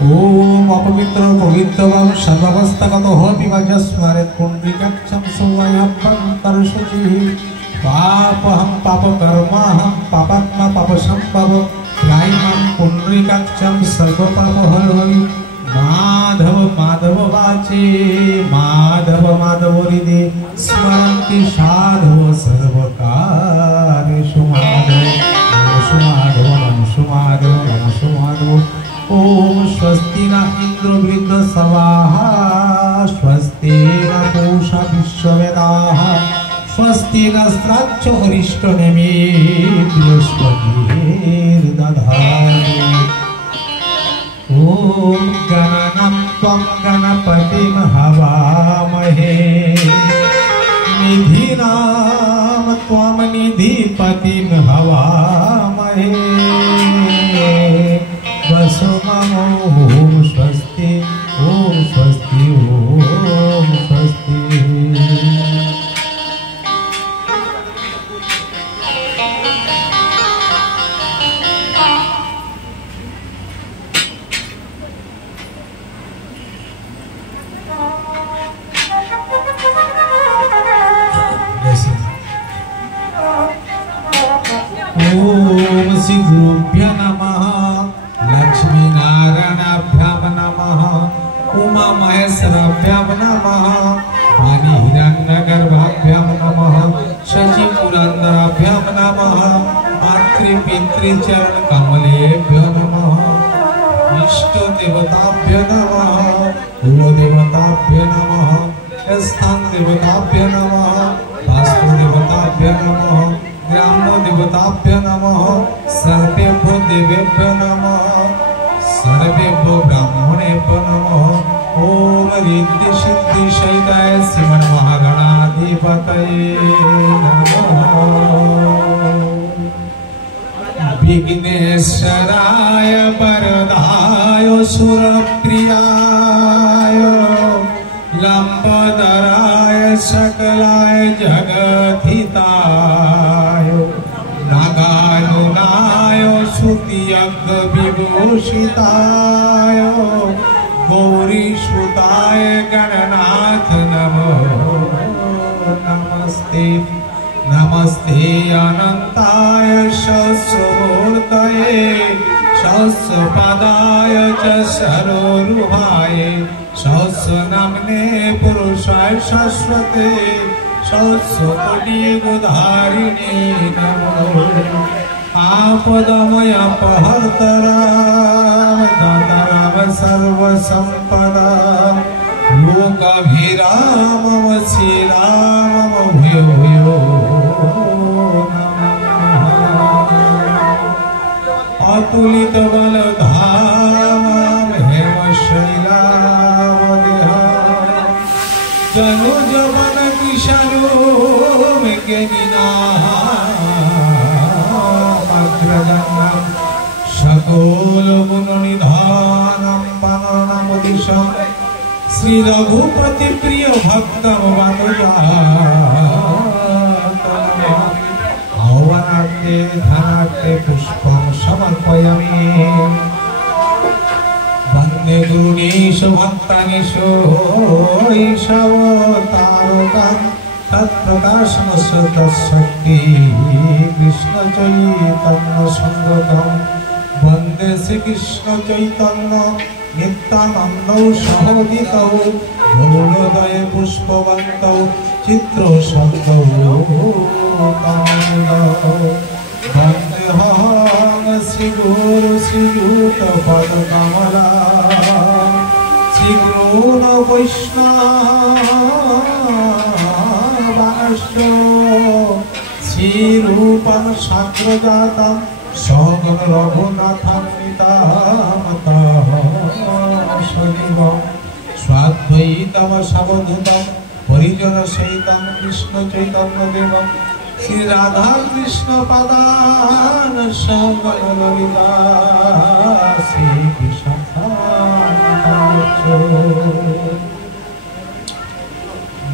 ओम अपवित्र पवित्रवां सर्वावस्थागतो होति वजस्मरेत् पुण्डरीकाक्षं सुवयं पापहं पापकर्माहं पापात्मा पापसंभव त्रायिमां पुण्डरीकाक्षं सर्वपापहरि माधव माधव वाचे माधव माधव हृदे स्मरन्ति साधव सर्वकार्येषु माधव माधव माधव ओम स्वस्ति न इंद्र वृद्ध सवाहा स्वस्ति न पूषा विश्ववेदाः स्वस्ति नस्त्राच्छ अरिष्टनेमि बृहस्पतिर्दधाति ओम गणनं त्वं गणपतिं हवामहे निधिनां त्वं निधिपतिं हवामहे ओम स्वस्ति ओम स्वस्ति ओम स्वस्ति ओम श्री गुरुभ्यो नमः लक्ष्मी नारायणाभ्याम नमः उमा महेश्वराभ्याम नमः वाणी हिरण्यगर्भाभ्याम नमः शचि पुरंदराभ्याम नमः मातृपितृचरण कमलेभ्यो नमः इष्ट देवताभ्यो नमः कुलदेवताभ्यो नमः स्थान देवताभ्यो नमः वास्तु देवताभ्यो नमः ग्राम्य देवताभ्यो नमः सर्वेभ्यो देवेभ्यो नमः सर्वेभ्यो ब्राह्मणेभ्यो नमः ओम रिद्धि सिद्धि सहिताय श्रीमन् महागणाधिपतये नमः विघ्नेश्वराय वरदाय सुरप्रियाय लंबोदराय सकलाय जगद्धिताय नागानुनाय श्रुतियज्ञ विभूषिताय गौरीसुताय गणनाथ नमो नमस्ते नमस्ते अनंताय शस्त्रमूर्तये शस्त्रपदाय च सरोरुहाय सहस्रनाम्ने पुरुषाय शाश्वते सहस्रकोटियुगधारिणे नमो आपदमयपहर्तराम दाताराम सर्वसम्पदां लोकाभिरामं श्रीरामं भूयो भूयो नमः अतुलित बलधामं हेमशैलावदेहं जनुजवन किशोरं ज्ञानिनामग्रजनं सकल गुणनिधानं वन्दनामुदिशं श्री रघुपति प्रिय भक्तं आह्वानार्थे धनार्थे पुष्पं समर्पयामि वन्दे गुरुनीश भक्तानीशो ईशावतारकं तत्प्रकाशनस्य तत्शक्ति कृष्ण चैतन्य संगतं वन्दे श्रीकृष्ण चैतन्य नित्यानन्दौ सहोदितौ गौरोदये पुष्पवन्तौ चित्रशब्दौ वन्देऽहं श्रीगुरु श्रीयुतपदकमला श्रीगुरून् वैष्णवांश्च श्रीरूपं साग्रजातं सगण रघुनाथान्वितं सजीवं स्वाद्वैतं सवधूतं परिजन सहितं कृष्ण चैतन्यदेवं श्री राधा कृष्ण पदान सगण ललिता श्री कृष्ण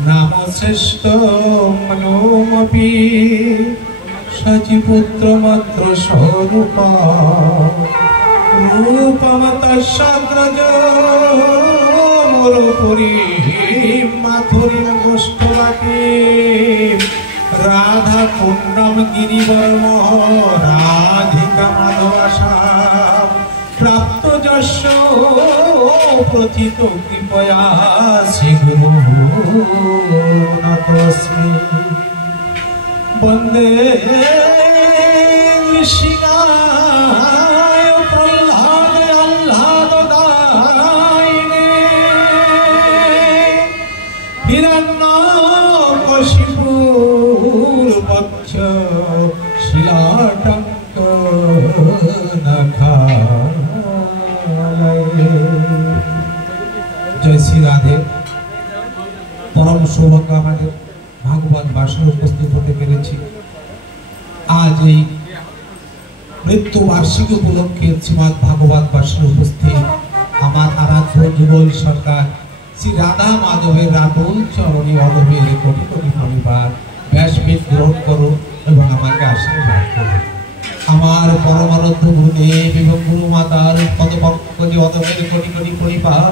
नाम श्रेष्ठ मनोमपि सचिपुत्र मत्र स्वरूप রূপম তস্যাগ্রজ মোরপুরী মাথুরী গোষ্ঠবাটি রাধা কুণ্ডম গিরিবর্ম রাধিকা মাধবাসা প্রাপ্ত যশ প্রথিত কৃপয়া শ্রী গুরু নাথস্মি বন্দে ঋষিকায় প্রহ্লাদ আহ্লাদদায়িনে হিরণ্যকশিপুর বক্ষ শিলাটঙ্ক নখালয়ে। জয় শ্রী রাধে। পরম সৌভাগ্য আমাদের ভাগবত বাসনে উপস্থিত হতে পেরেছি। আজ এই মৃত্যু বার্ষিকী উপলক্ষে শ্রীমৎ ভাগবত বাসনে উপস্থিত আমার আরাধ্য যুগল সরকার শ্রী রাধা মাধবের রাতুল চরণী মাধবের কোটি কোটি পরিবার ব্যাসপীঠ গ্রহণ করো এবং আমাকে আশীর্বাদ করো। আমার পরমারাধ্য গুরুদেব এবং গুরু মাতার পদপঙ্কজে অদমের কোটি কোটি পরিবার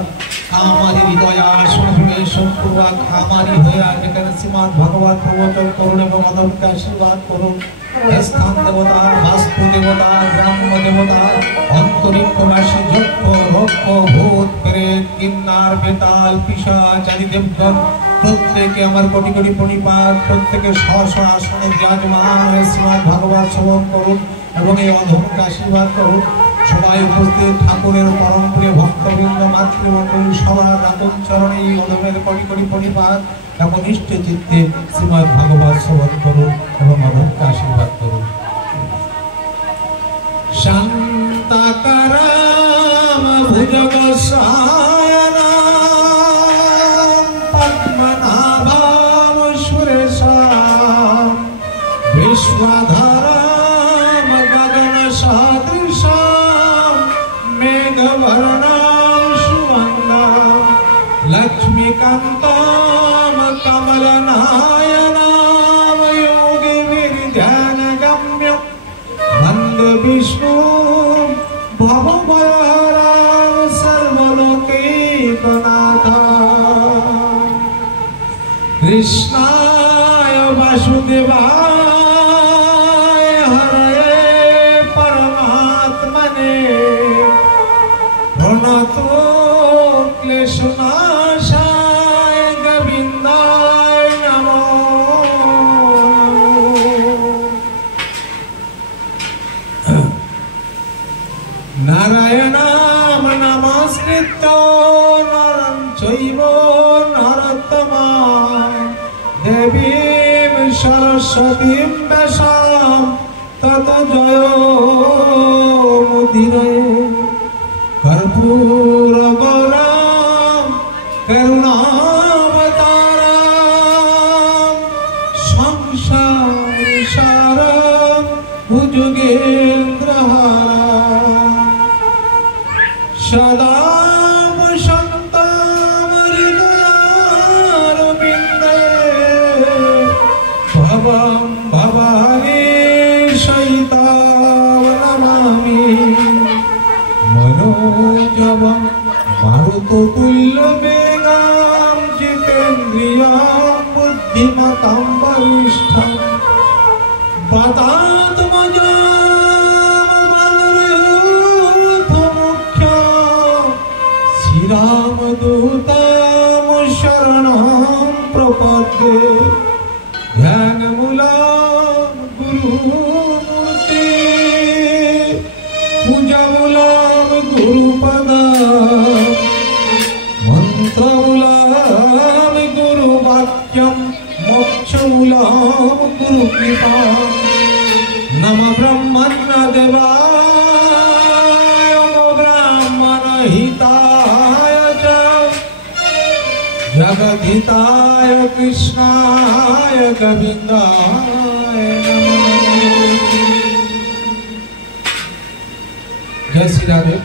আমারই হৃদয় আসনে সম্পূর্ণ আমারই হয়ে আজ এখানে শ্রীমৎ ভাগবত প্রবচন করুন এবং অদমকে আশীর্বাদ করুন। স্থান দেবতা, বাস্তু দেবতা, ব্রাহ্ম দেবতা, অন্তরিক্ষবাসী যক্ষ রক্ষ ভূত প্রেত কিন্নার বেতাল পিশাচ আদি দেবগণ প্রত্যেকে আমার কোটি কোটি পরিবার প্রত্যেকে স্ব স্ব আসনে বিরাজমান হয়ে শ্রীমৎ ভাগবত শ্রবণ করুন এবং এই অধমকে আশীর্বাদ করুন। সবাই উপস্থিত ঠাকুরের পরম প্রিয় ভক্তবৃন্দ মাতৃমণ্ডলী সবার রাতুল চরণে এই অধমের কোটি কোটি পরিবার এবং নিষ্ঠ চিত্তে শ্রীমৎ ভাগবত শ্রবণ করুন এবং অধমকে আশীর্বাদ করুন। শান্তাকারাম ভুজগশায়নাম পদ্মনাভাম সুরেশাম বিশ্বধারাম গগন সদৃশাম মেঘবর্ণাম সুগন্ধাম লক্ষ্মীকান্তাম কমলনায়নাম যোগীভির্ধ্যানগম্যম বন্দে বিষ্ণু ভবভয়হরাম সর্বলোকৈকনাথাম কৃষ্ণায় বাসুদেবায় হরয়ে পরমাত্মনে প্রণতো ক্লেশনাশায় গোবিন্দায় নমো নারায়ণাম নমস্কৃত্য নরং চৈব নরোত্তমং দেবীং সরস্বতীং ব্যাসাম তত জয়মুদিরে কর্পূরগৌরং করুণাবতারং সংসারসারং ভুজগেন্দ্রহারং সদা বসন্তাম হৃদয়ারবিন্দে ভবং ভবানী সহিতাম নমামি মনোজবং মারুততুল্যবেগাম জিতেন্দ্রিয়াম বুদ্ধিমতাং বরিষ্ঠং রামদূতাম শরণং প্রপদ্যে ধ্যানমূলাম গুরুমূর্তি পূজামূলাম গুরুপদাম মন্ত্রমূলাম গুরুবাক্যম মোক্ষমূলাম গুরুকৃপা নম ব্রহ্মণ্য দেবায় ব্রাহ্মণ হিতায় চ জগদ্ধিতায় কৃষ্ণায় গোবিন্দায় নমঃ। জয় শ্রী রাধে।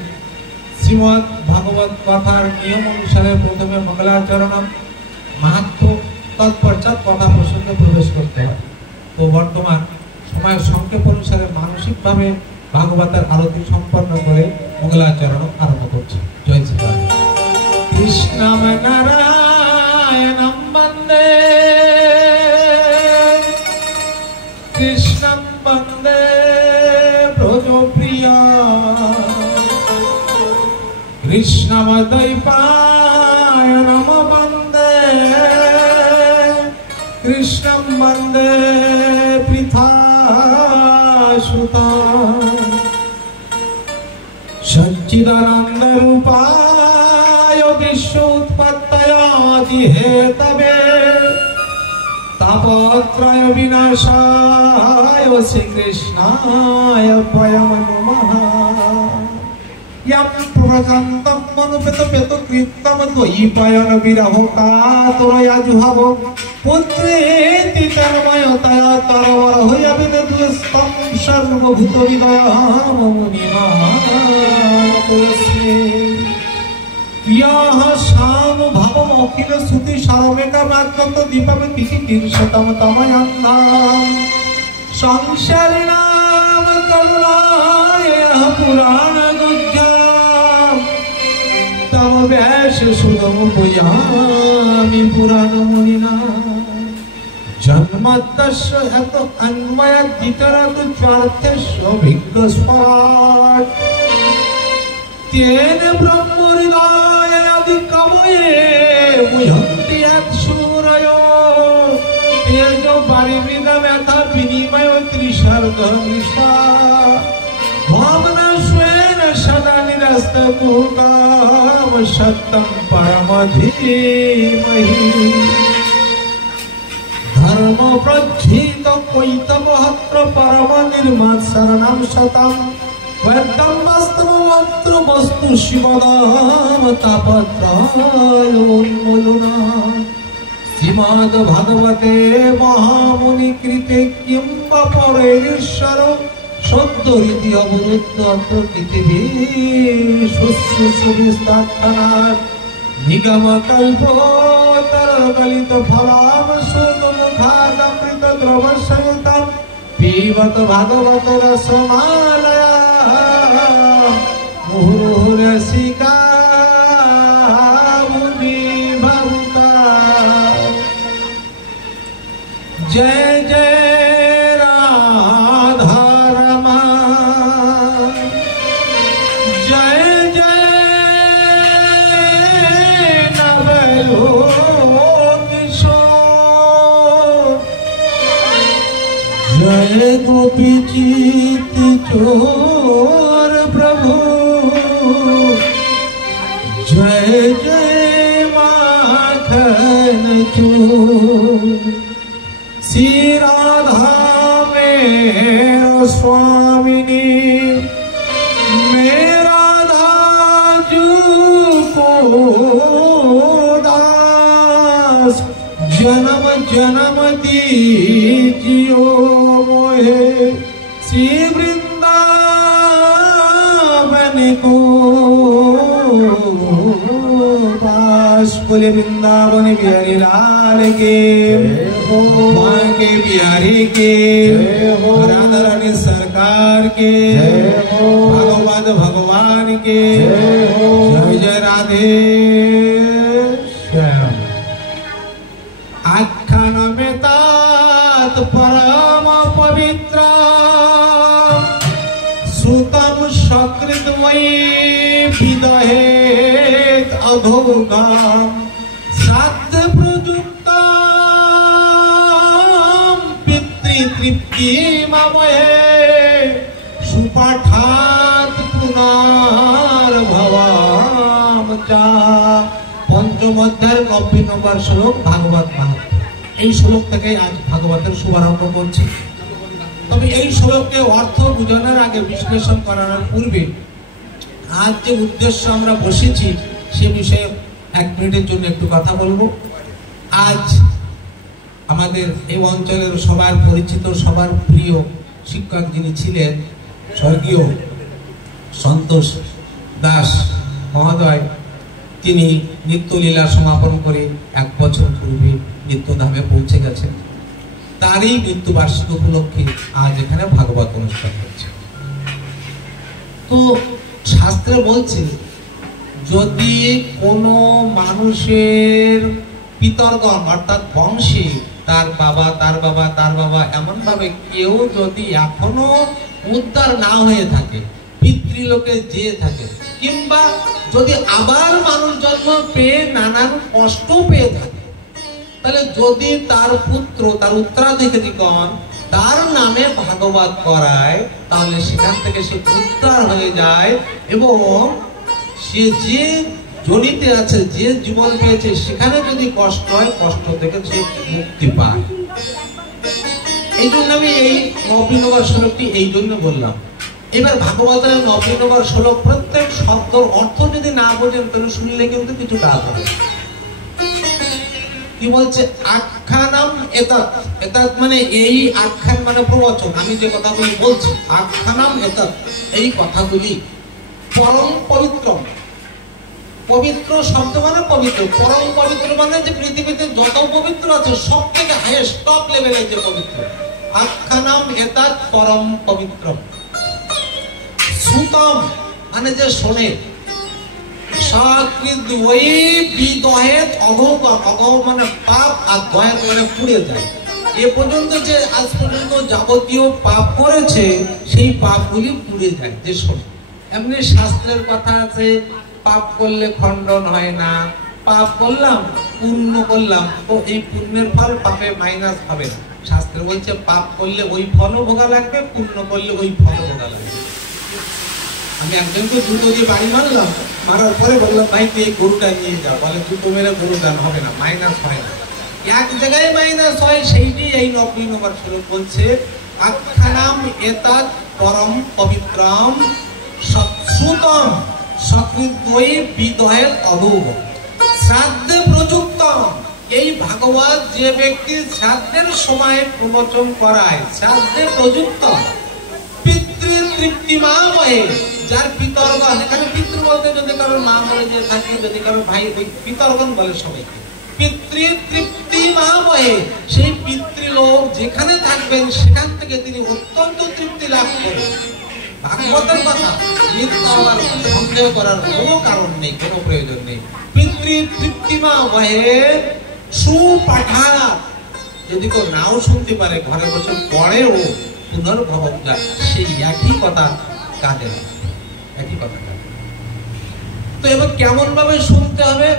শ্রীমৎ ভাগবত কথার নিয়ম অনুসারে প্রথমে মঙ্গলাচরণ মাহাত্ম্য তৎপশ্চাৎ কথা প্রসঙ্গে প্রবেশ করতে হয়। তো বর্তমান সময়ের সংক্ষেপ অনুসারে মানসিকভাবে ভাগবতের আরতি সম্পন্ন করে মঙ্গলাচরণ আরম্ভ করছি। জয় শ্রীরাম। কৃষ্ণম নারায়ণম বন্দে কৃষ্ণম বন্দে ব্রজপ্রিয়া কৃষ্ণম দ্বৈপায়নম বন্দে কৃষ্ণম বন্দে পৃথাসুতাম সচ্চিদানন্দ রূপায় বিশ্ব উৎপত্তয়াদি হেতবে তাপত্রয় বিনাশায় শ্রীকৃষ্ণায় বয়ং নমঃ। यम प्रजंतम मनुपेत पेत कृतम द्वैपायन विरह कातरया जुहाव पुत्रेति तन्मयतया तरवर होयबिन दुस्तम सर्वभूत विदयः मुनिमानतोऽस्मि। यः सानुभावम अखिल श्रुति सारमेकमाद्यन्त दीपमिति तीर्षतम तमयन्नाम संसारिणाम करुणाय पुराण तम व्यास सुगम उपयामि पुराण मुनिना जन्मतस्य यत अन्वय वितरत स्वार्थस्य विघ्नस्फाट तेन ब्रह्म हृदय आदि कवये मुह्यन्ति यत्सूरयो तेजो परिवृतम् यथा विनिमय त्रिसर्ग निष्ठा भावना स्वेन सदा निरस्तकुकाम सत्यं परमधीमहि धर्म प्रज्झित कैतवहत्र परम निर्मत् शरणं शतं वेदं वस्त्रमत्र वस्तु शिवदाम तापत्रयोन्मूलना श्रीमद् भागवते महामुनि कृते किं वा परैरीश्वर सद्यरीति अवरुद्ध पृथिवी शुश्रूषविस्तात्तनात् निगमकल्पोत्तरगलित फलां सुगमुखादमृत द्रवसंयुतं पिबत भागवत रसमालया मुहुर्मुहुरसिका मुनि भवता। जय जय जय गोपी चित चोर प्रभु जय जय माखन चोर श्री राधा मेरा स्वामिनी मेरा राजू को दास जन्म जन्म दीजियो मोहे श्री वृंदावन को दास। बोले वृंदावन बिहारी लाल के माँ के बिहारी के राधा रानी सरकार के भगवत भगवान के जय जय राधे श्याम। आख्यान में तात परम पवित्र सुतम सकृत वै विदहेत अधोगाम साध प्रयुक्ताम पितृतृप्तिमये सुपाठात् पुनर्भवाम चा। पंचम अध्याय 90 নম্বর শ্লোক ভাগবত মাহাত্ম্য। এই শ্লোক থেকে আজ ভাগবতের শুভারম্ভ করছি। তবে এই শ্লোকে অর্থ বোঝানোর আগে বিশ্লেষণ করার পূর্বে আজ যে উদ্দেশ্য আমরা বসেছি সে বিষয়ে 1 মিনিটের জন্য একটু কথা বলবো। আজ আমাদের এই অঞ্চলের সবার পরিচিত সবার প্রিয় শিক্ষক যিনি ছিলেন স্বর্গীয় সন্তোষ দাস মহোদয় তিনি নিত্যলীলা সমাপন করে 1 বছর পূর্বে নিত্যধামে পৌঁছে গেছেন। তারই মৃত্যুবার্ষিকী উপলক্ষে আজ এখানে ভাগবত অনুষ্ঠান হচ্ছে। তো শাস্ত্রে বলছে যদি কোনো মানুষের পিতরগণ অর্থাৎ বংশে তার বাবা তার বাবা তার বাবা এমন ভাবে কেউ যদি এখনো উদ্ধার না হয়ে থাকে, পিতৃলোকে যেয়ে থাকে, কিংবা যদি আবার মানুষ জন্ম পেয়ে নানান কষ্ট পেয়ে থাকে, তাহলে যদি তার পুত্র তার উত্তরাধিকারীগণ তার নামে ভাগবত করায়, তাহলে সেখান থেকে সে উদ্ধার হয়ে যায় এবং সে যে জনিতে আছে, যে জীবন পেয়েছে, সেখানে যদি কষ্ট হয়, কষ্ট থেকে সে মুক্তি পায়। এই জন্য আমি এই ৯ নম্বর শ্লোকটি এই জন্য বললাম। এবার ভাগবতের ৯ নম্বর শ্লোক প্রত্যেক শব্দের অর্থ যদি না বোঝেন তাহলে শুনলে কিন্তু কিছু কাজ হবে। কি বলছে? আখ্যানাম এতৎ। এতৎ মানে এই, আখ্যান মানে প্রবচন। আমি যে কথাগুলি বলছি, আখ্যানাম এতৎ, এই কথাগুলি পরম পবিত্রম। পবিত্র শব্দ মানে পবিত্র, পরম পবিত্র মানে যে পৃথিবীতে যত পবিত্র আছে সব থেকে হাইয়েস্ট টপ লেভেলের যে পবিত্র। আখ্যানাম এতৎ পরম পবিত্রম। সুতম মানে যে শোনে, সাকৃত ওই বিদহেত অঘৌগম। অঘৌ মানে পাপ, আর দহেত মানে পুড়ে যায়। এ পর্যন্ত যে আজ পর্যন্ত যাবতীয় পাপ করেছে সেই পাপগুলি পুড়ে যায় যে শোনে। এমনি শাস্ত্রের কথা আছে, পাপ করলে খণ্ডন হয় না, পাপ করলাম পুণ্য করলাম তো এই পুণ্যের ফল পাপে মাইনাস হবে না। শাস্ত্রে বলছে পাপ করলে ওই ফলও ভোগা লাগবে, পুণ্য করলে ওই ফলও ভোগা লাগবে। আমি একজনকে জুতো দিয়ে বাড়ি মারলাম, মারার পরে বললাম ভাই তুই এই গরুটা নিয়ে যাও, বলে জুতো মেরে গরু দান হবে না, মাইনাস হয় না। এক জায়গায় মাইনাস হয়, সেইটি এই ৯ নম্বর শ্লোক বলছে। আখ্যানাম এতৎ পরম পবিত্রম সৎসুতম সকৃদ্বৈ বিদহেত অভূব শ্রাদ্ধে প্রযুক্তম। এই ভাগবত যে ব্যক্তি শ্রাদ্ধের সময় প্রবচন করায়, শ্রাদ্ধে প্রযুক্ত পিতৃতৃপ্তিমামহে, যার পিতরগণ, এখানে পিতৃ বলতে যদি কারোর মা মরে যেয়ে থাকে, যদি কারোর ভাই, পিতরগণ বলে সবাইকে, পিতৃতৃপ্তিমামহে, সেই পিতৃলোক যেখানে থাকবেন সেখান থেকে তিনি অত্যন্ত তৃপ্তি লাভ করেন। ভাগবতের কথা মিথ্যা হওয়ার সন্দেহ করার কোনো কারণ নেই, কোনো প্রয়োজন নেই। পিতৃতৃপ্তিমামহে সুপাঠাৎ, যদি কেউ নাও শুনতে পারে, ঘরে বসে পড়েও পুনর্ভবন যায়, সেই একই কথা কাজে লাগে, একই কথা কাজে। তো এবার কেমন ভাবে শুনতে হবে?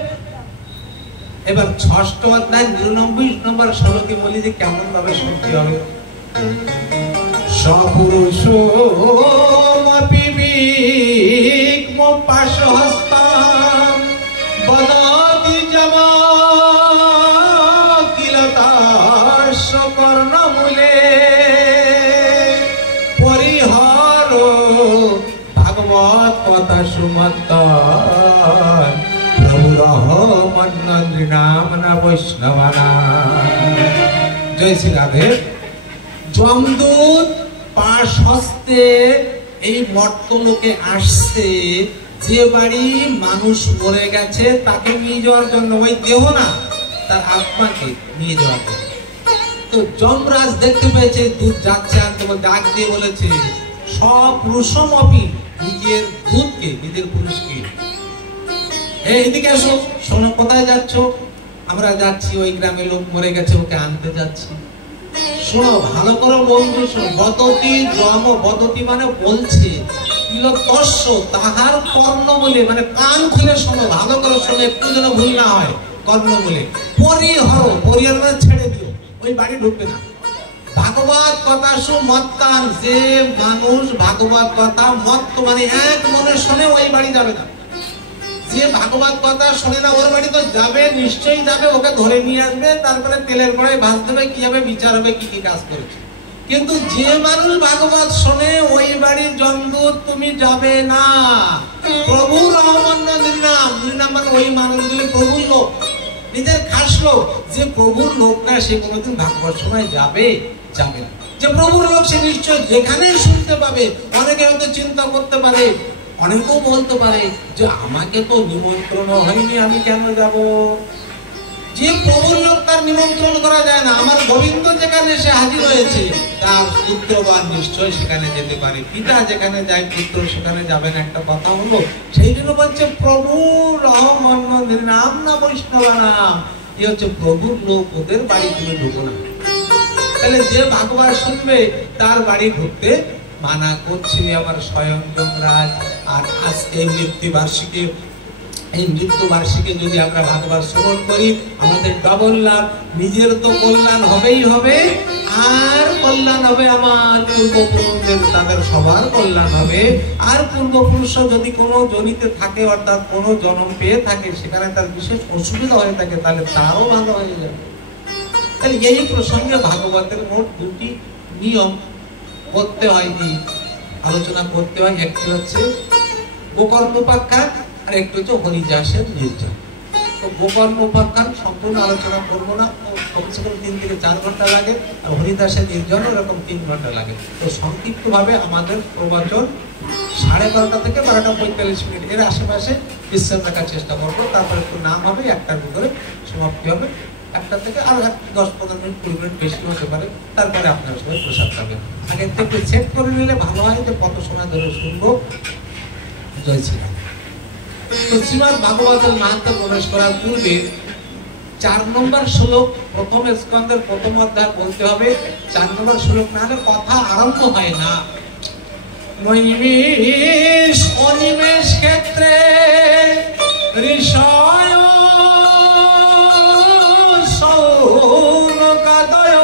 এবার ৬ষ্ঠ অধ্যায় ৯৯ নম্বর শ্লোকে বলি যে কেমন ভাবে শুনতে হবে। সপুরুষোমপি বিগ্মপাশহস্তাম বদতি জমাকিলতাস্য কর্ণমূলে পরিহর ভাগবত কথা সুমত্তন প্রভুরহমন্নৃণাম না বৈষ্ণবানা। জয় শ্রী রাধে। যমদূত পাশ হস্তে এই মর্তলোকে আসছে, যে বাড়ি মানুষ মরে গেছে তাকে নিয়ে যাওয়ার জন্য, ওই দেহ না, তার আত্মাকে নিয়ে যাওয়ার জন্য। তো যমরাজ দেখতে পেয়েছে দূত যাচ্ছে, আনতে ডাক দিয়ে বলেছে সব পুরুষমপি, নিজের দূতকে, নিজের পুরুষকে, এইদিকে আসো, শোনো কোথায় যাচ্ছ? আমরা যাচ্ছি ওই গ্রামে লোক মরে গেছে, ওকে আনতে যাচ্ছি। শোনো ভালো করে বন্ধু, শোনো, বদতি যম, বদতি মানে বলছে, কিলতস্য তাহার কর্ণমূলে, মানে কান খুলে শোনো, ভালো করে শোনো, একটু যেন ভুল না হয়। কর্ণমূলে পরিহর, পরিহর মানে ছেড়ে দিও, ওই বাড়ি ঢুকবে না। ভাগবত কথা সুমত্তান, যে মানুষ ভাগবত কথা মত্ত মানে এক মনে শোনে, ওই বাড়ি যাবে না। যে ভাগবত কথা শোনে না ওর বাড়ি তো যাবে, নিশ্চয়ই যাবে, ওকে ধরে নিয়ে আসবে, তারপরে তেলের কড়াই ভাজতে হবে, কি হবে বিচার হবে, কি কি কাজ করেছে। কিন্তু যে মানুষ ভাগবত শোনে ওই বাড়ির যমদূত তুমি যাবে না। প্রভুর রহমন্য নির্নাম, নির্নাম মানে ওই মানুষগুলি প্রভুর লোক, নিজের খাস লোক। যে প্রভুর লোক না সে কোনোদিন ভাগবত সময় যাবে যাবে না। যে প্রভুর লোক সে নিশ্চয় যেখানেই শুনতে পাবে। অনেকে হয়তো চিন্তা করতে পারে, অনেকেও বলতে পারে যে আমাকে তো নিমন্ত্রণ হয়নি, আমি কেন যাব? যে প্রভুর লোক তার নিমন্ত্রণ করা যায় না। আমার গোবিন্দ যেখানে সে হাজির হয়েছে, তার পুত্রবান নিশ্চয় সেখানে যেতে পারে। পিতা যেখানে যায় পুত্র সেখানে যাবে না, একটা কথা হলো। সেই জন্য বলছে প্রভুর অহমন্য নাম না বৈষ্ণব নাম, এই হচ্ছে প্রভুর লোক, ওদের বাড়ি তুমি ঢুকো না। তাহলে যে ভাগবত শুনবে তার বাড়ি ঢুকতে মানা করছি আমার স্বয়ং যমরাজ। আর আজকে এই মৃত্যুবার্ষিকী যদি আমরা ভাগবত শ্রবণ করি, আমাদের ডবল লাভ। নিজের তো কল্যাণ হবেই হবে, আর কল্যাণ হবে আমার পূর্বপুরুষদের, তাদের সবার কল্যাণ হবে। আর পূর্বপুরুষ যদি কোনো জনিতে থাকে, অর্থাৎ কোনো জন্ম পেয়ে থাকে, সেখানে তার বিশেষ অসুবিধা হয়ে থাকে, তাহলে তারও ভালো হয়ে যাবে। তাহলে এই প্রসঙ্গে ভাগবতের মোট দুটি নিয়ম করতে হয়, আলোচনা করতে হয়। একটি হচ্ছে গোকর্ণ উপাখ্যান, আর একটু হচ্ছে হরিদাসের নির্জন। তো গোকর্ণ উপাখ্যান সম্পূর্ণ আলোচনা করবো না, কমসে কম 3 থেকে 4 ঘন্টা লাগে। আর হরিদাসের নির্জন এরকম 3 ঘন্টা লাগে। তো সংক্ষিপ্ত ভাবে আমাদের প্রবচন 12:30 থেকে 12:45 এর আশেপাশে বিশ্রাম রাখার চেষ্টা করবো। তারপরে একটু নাম হবে, 1টার ভিতরে সমাপ্তি হবে। 1টা থেকে আরো 10-15 মিনিট 20 মিনিট বেশি হতে পারে। তারপরে আপনার সবাই প্রসাদ পাবেন। আগে একটু চেক করে নিলে ভালো হয় যে কত সময় ধরে শুনবো। জয় শ্রীরাম। তো শ্রীমদ্ ভাগবতের মাহাত্ম্য প্রবেশ করার পূর্বে 4 নম্বর শ্লোক, প্রথম স্কন্ধের প্রথম অধ্যায় বলতে হবে। 4 নম্বর শ্লোক না হলে কথা আরম্ভ হয় না। নৈমিষ অনিমেষ ক্ষেত্রে ঋষয় সৌনকাদয়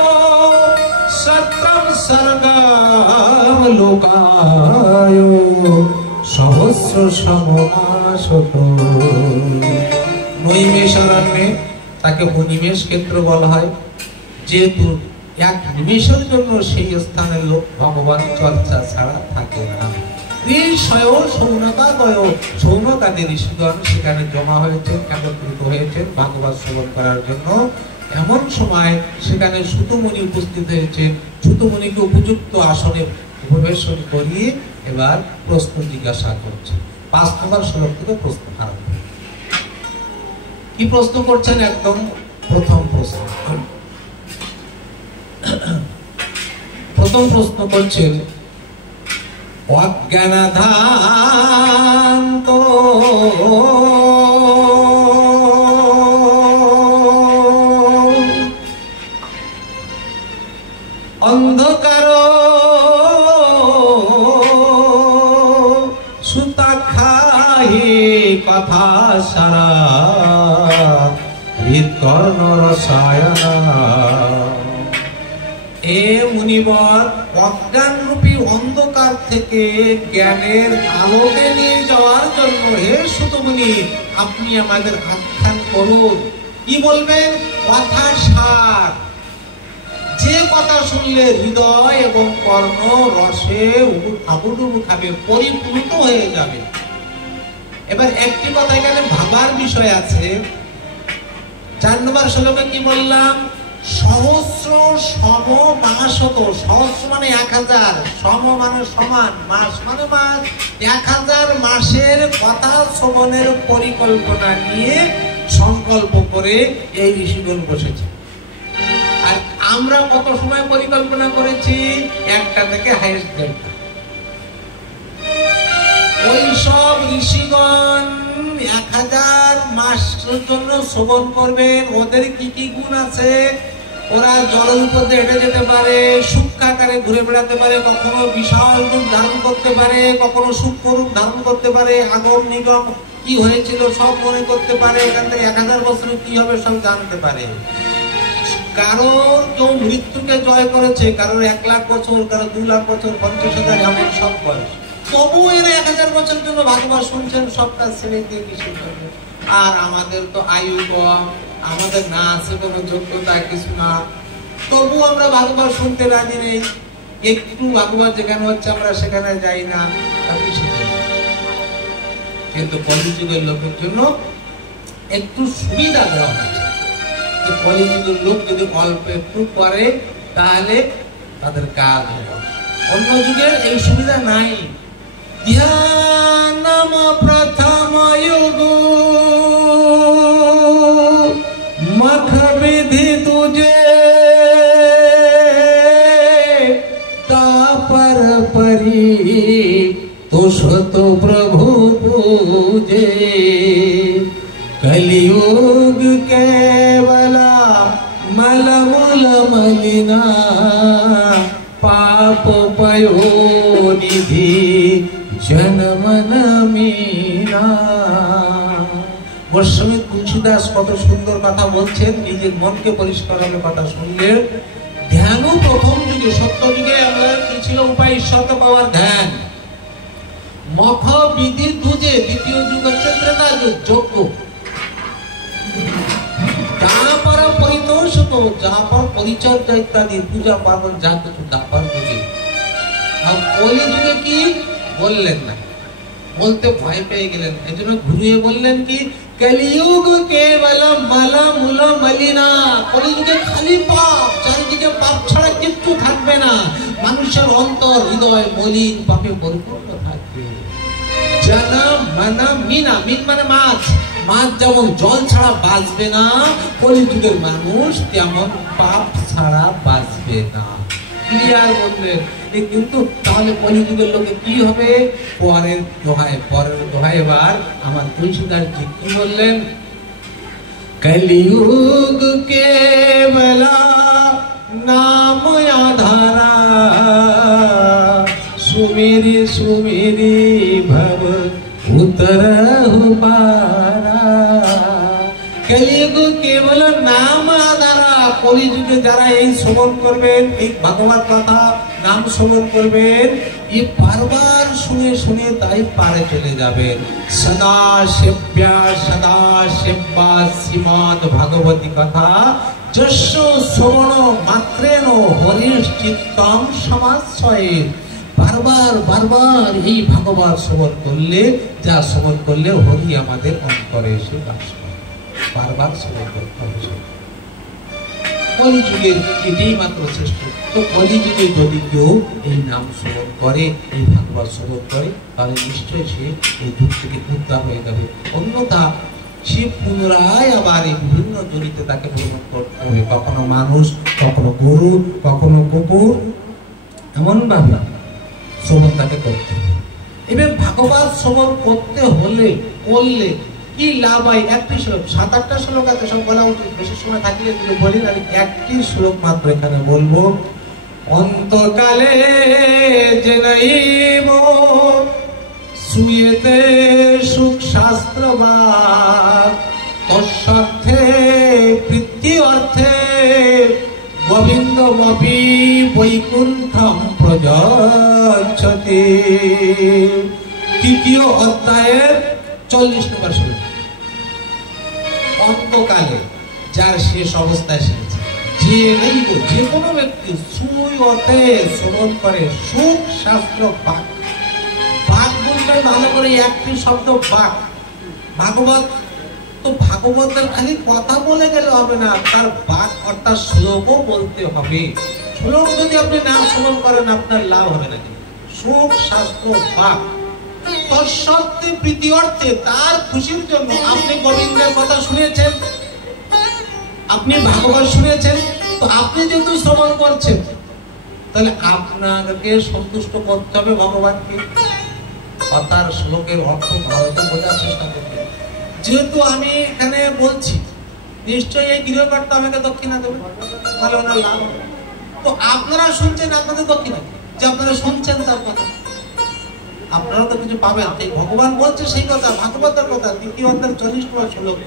সত্যম সর্গম লোকায় সহস্র সমমাসত। নৈমেষ অরণ্যে তাকে অনিমেষ ক্ষেত্র বলা হয়, যেহেতু 1 নিমেষের জন্য সেই স্থানের লোক ভগবান চর্চা ছাড়া থাকে না। ঋষয় সৌনকাদয়, সৌনকাদি ঋষিগণ সেখানে জমা হয়েছে, একত্রিত হয়েছে ভাগবত শ্রবণ করার জন্য। এমন সময় সেখানে সুতমুনি উপস্থিত হয়েছে। সুতমুনিকে উপযুক্ত আসনে উপবেশন করিয়ে এবার প্রশ্ন জিজ্ঞাসা করছে। 5 নম্বর শ্লোক থেকে প্রশ্ন আরম্ভ। কি প্রশ্ন করছেন? একদম প্রথম প্রশ্ন। প্রথম প্রশ্ন করছেন, অজ্ঞানাধান্ত অন্ধকার সুতাখাই কথা সারা হৃৎকর্ণ রসায়না। এ মুনিবর, অজ্ঞান রূপী অন্ধকার থেকে জ্ঞানের আলোকে নিয়ে যাওয়ার জন্য হে সুতমুনি আপনি আমাদের আখ্যান করুন। কি বলবেন? কথা সার, যে কথা শুনলে হৃদয় এবং কর্ণ রসে আবুডুবু খাবে, পরিপূর্ণ হয়ে যাবে। এবার একটি কথা এখানে ভাবার বিষয় আছে। 4 নম্বর শ্লোকে কি বললাম? সহস্র সম মাসত। সহস্র মানে 1000, সম মানে সমান, মাস মানে মাস। 1000 মাসের কথা শ্রবণের পরিকল্পনা নিয়ে সংকল্প করে এই ঋষিগণ বসেছে। আর আমরা কত সময় পরিকল্পনা করেছি? 1টা থেকে হাইয়েস্ট 1.5টা। ওই সব ঋষিগণ 1000 মাসের জন্য শ্রবণ করবেন। ওদের কি কি গুণ আছে? ওরা জলের উপর দিয়ে হেঁটে যেতে পারে, সূক্ষ্মাকারে ঘুরে বেড়াতে পারে, কখনো বিশাল রূপ ধারণ করতে পারে, কখনো সূক্ষ্ম রূপ ধারণ করতে পারে, আগম নিগম কি হয়েছিল সব মনে করতে পারে, এখান থেকে 1000 বছরে কি হবে সব জানতে পারে। কারোর কেউ মৃত্যুকে জয় করেছে, কারোর 1 লাখ বছর, কারো 2 লাখ বছর, 50,000, এমন সব বয়স। তবু এরা 1000 বছরের জন্য ভাগবত শুনছেন, সব কাজ ছেড়ে দিয়ে কিছু করবে। আর আমাদের তো আয়ু কম, আমাদের না আছে কোনো যোগ্যতা, কিছু না, তবু আমরা ভাগবত শুনতে রাজি নেই। একটু ভাগবত যেখানে হচ্ছে আমরা সেখানে যাই না। কিন্তু কলিযুগের লোকের জন্য একটু সুবিধা দেওয়া হয়েছে। কলিযুগের লোক যদি অল্প একটু করে তাহলে তাদের কাজ হবে। অন্য যুগের এই সুবিধা নাই। ধ্যানম প্রথম যুগ মত तो प्रभु पूजे। कलियुग केवला मलमूल मलिना पाप पयो निधि जनमन मीना। গোস্বামী তুলসীদাস কত সুন্দর কথা বলছেন, নিজের মনকে পরিষ্কার হবে কথা শুনলে। ধ্যান প্রথম যুগে সত্য যুগে আমরা কি ছিল উপায় ঈশ্বরকে পাওয়ার ধ্যান। মখ বিধি দুজে দ্বিতীয় যুগ হচ্ছে ত্রেতা যুগ যজ্ঞ। যাহার পরিতোষিত যাহার পরিচর্যা ইত্যাদি পূজা পার্বণ যা কিছু দাপার যুগে। আর কলি যুগে কি বললেন না, বলতে ভয় পেয়ে গেলেন, এই জন্য ঘুরিয়ে বললেন কি কলিযুগ কেবল মলমূল মলিনা। কলিযুগে খালি পাপ, চারিদিকে পাপ ছাড়া কিছু থাকবে না। মানুষের অন্তর হৃদয় মলিন পাপে পরিপূর্ণ থাকবে। জনম মন মিনা, মিন মানে মাছ, মাছ যেমন জল ছাড়া বাঁচবে না, কলিযুগের মানুষ তেমন পাপ ছাড়া বাঁচবে না। ক্লিয়ার বললেন। কিন্তু তাহলে কলিযুগের লোকে কি হবে? পরের দোহায় এবার আমার তুলসীদাস জি কি বললেন? কলিযুগ কেবলা নাম আধারা सुमेरी सुमेरी भव उतरहु पारा। कलियुग केवल नाम आधारा। কলিযুগে যারা এই শ্রবণ করবেন, এই ভগবত কথা নাম শ্রবণ করবেন, এই বারবার শুনে শুনে তাই পারে চলে যাবেন। সদা সেব্যা শ্রীমদ ভাগবতী কথা যস্য শ্রবণ মাত্রেণ হরির চিত্তম সমাশ্রয়ে। বারবার বারবার এই ভাগবত শ্রবণ করলে, যা শ্রবণ করলে হরি আমাদের অন্তরে এসে বাস করে। বারবার শ্রবণ করতে হবে। কলিযুগের এটাই মাত্র শ্রেষ্ঠ। তো কলিযুগে যদি কেউ এই নাম শ্রবণ করে, এই ভাগবত শ্রবণ করে, তাহলে নিশ্চয়ই সে এই যুগ থেকে উদ্ধার হয়ে যাবে। অন্যথা সে পুনরায় আবার এই বিভিন্ন জনিতে তাকে ভ্রমণ করতে হবে। কখনো মানুষ, কখনো গরু, কখনো কুকুর, এমন ভাবে শ্রবণ তাকে করতে হবে। এবার ভাগবত শ্রবণ করতে হলে করলে কি লাভ হয়? একটি শ্লোক, 7-8টা শ্লোক আছে, সব বলা উচিত, বেশি সময় থাকলে এগুলো বলি না। একটি শ্লোক মাত্র এখানে বলবো। অন্তকালে জেনাইব সুয়েতে সুখ শাস্ত্রবাদ তস্যার্থে প্রীতি অর্থে গোবিন্দমপি বৈকুণ্ঠম প্রযচ্ছতে। তৃতীয় অধ্যায়ের 40 নম্বর শ্লোক। অন্তকালে যার শেষ অবস্থায় এসেছে, যে নেই যে কোনো ব্যক্তি সুয়তে শ্রবণ করে সুখ শাস্ত্র বাক। বাক বলতে ভালো করে একটি শব্দ বাক। ভাগবত তো ভাগবতের খালি কথা বলে গেলে হবে না, তার বাক অর্থাৎ শ্লোকও বলতে হবে। শ্লোক যদি আপনি না শ্রবণ করেন আপনার লাভ হবে না। সুখ শাস্ত্র বাক তৎসত্ত্বে প্রীতি অর্থে, তার খুশির জন্য। আপনি গোবিন্দের কথা শুনেছেন, আপনি ভাগবত শুনেছেন, তো আপনি যেহেতু শ্রবণ করছেন, তাহলে আপনাকে সন্তুষ্ট করতে হবে ভগবানকে। কথার শ্লোকের অর্থ ভারতে বোঝার চেষ্টা করতে। যেহেতু আমি এখানে বলছি, নিশ্চয়ই এই গৃহকর্তা আমাকে দক্ষিণা দেবে, তাহলে ওনার লাভ হবে। তো আপনারা শুনছেন, আপনাদের দক্ষিণা যে আপনারা শুনছেন তার কথা, আপনারা তো কিছু পাবেন। এই ভগবান বলছে সেই কথা, ভাগবতের কথা। দ্বিতীয় অধ্যায় 40 নম্বর শ্লোক।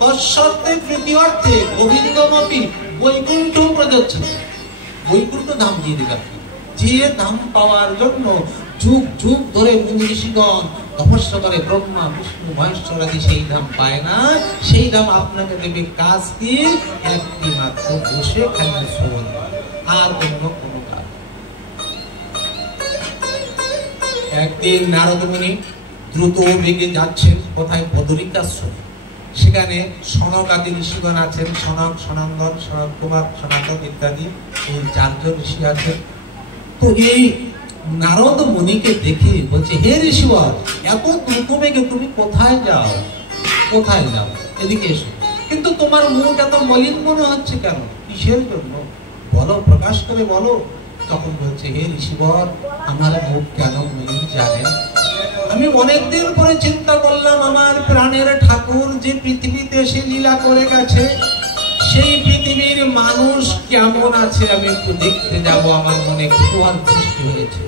তৎসত্ত্বে প্রীতি অর্থে গোবিন্দমপি বৈকুণ্ঠম প্রযচ্ছতে। বৈকুণ্ঠ ধাম দিয়ে দেবে আপনি। যে ধাম পাওয়ার জন্য যুগ যুগ ধরে মুনি ঋষিগণ তপস্যা করে, ব্রহ্মা বিষ্ণু মহেশ্বর আদি সেই ধাম পায় না, সেই ধাম আপনাকে দেবে। কাজ কি? একটি মাত্র বসে খালি শ্রবণ, আর অন্য কোনো কাজ। একদিন নারদ মুনি দ্রুত বেগে যাচ্ছেন কোথায়? বদরিকাশ্রমে। সেখানে সনক আদি ঋষিগণ আছেন, সনক, সনন্দন, সনক কুমার, সনাতন ইত্যাদি, এই 4 জন ঋষি আছেন। তো এই নারদ মুনিকে দেখে বলছে, হে ঋষিবর, এত দ্রুত বেগে তুমি কোথায় যাও? কোথায় যাও? এদিকে এসো। কিন্তু তোমার মুখ এত মলিন মনে হচ্ছে কেন? কিসের জন্য বলো, প্রকাশ করে বলো। তখন বলছে, হে ঋষিবর, আমার মুখ কেন মলিন জানেন? আমি অনেকদিন পরে চিন্তা করলাম আমার প্রাণের ঠাকুর যে পৃথিবীতে এসে লীলা করে গেছে, সেই পৃথিবীর মানুষ কেমন আছে আমি একটু দেখতে যাব। আমার মনে কুতূহল সৃষ্টি হয়েছে।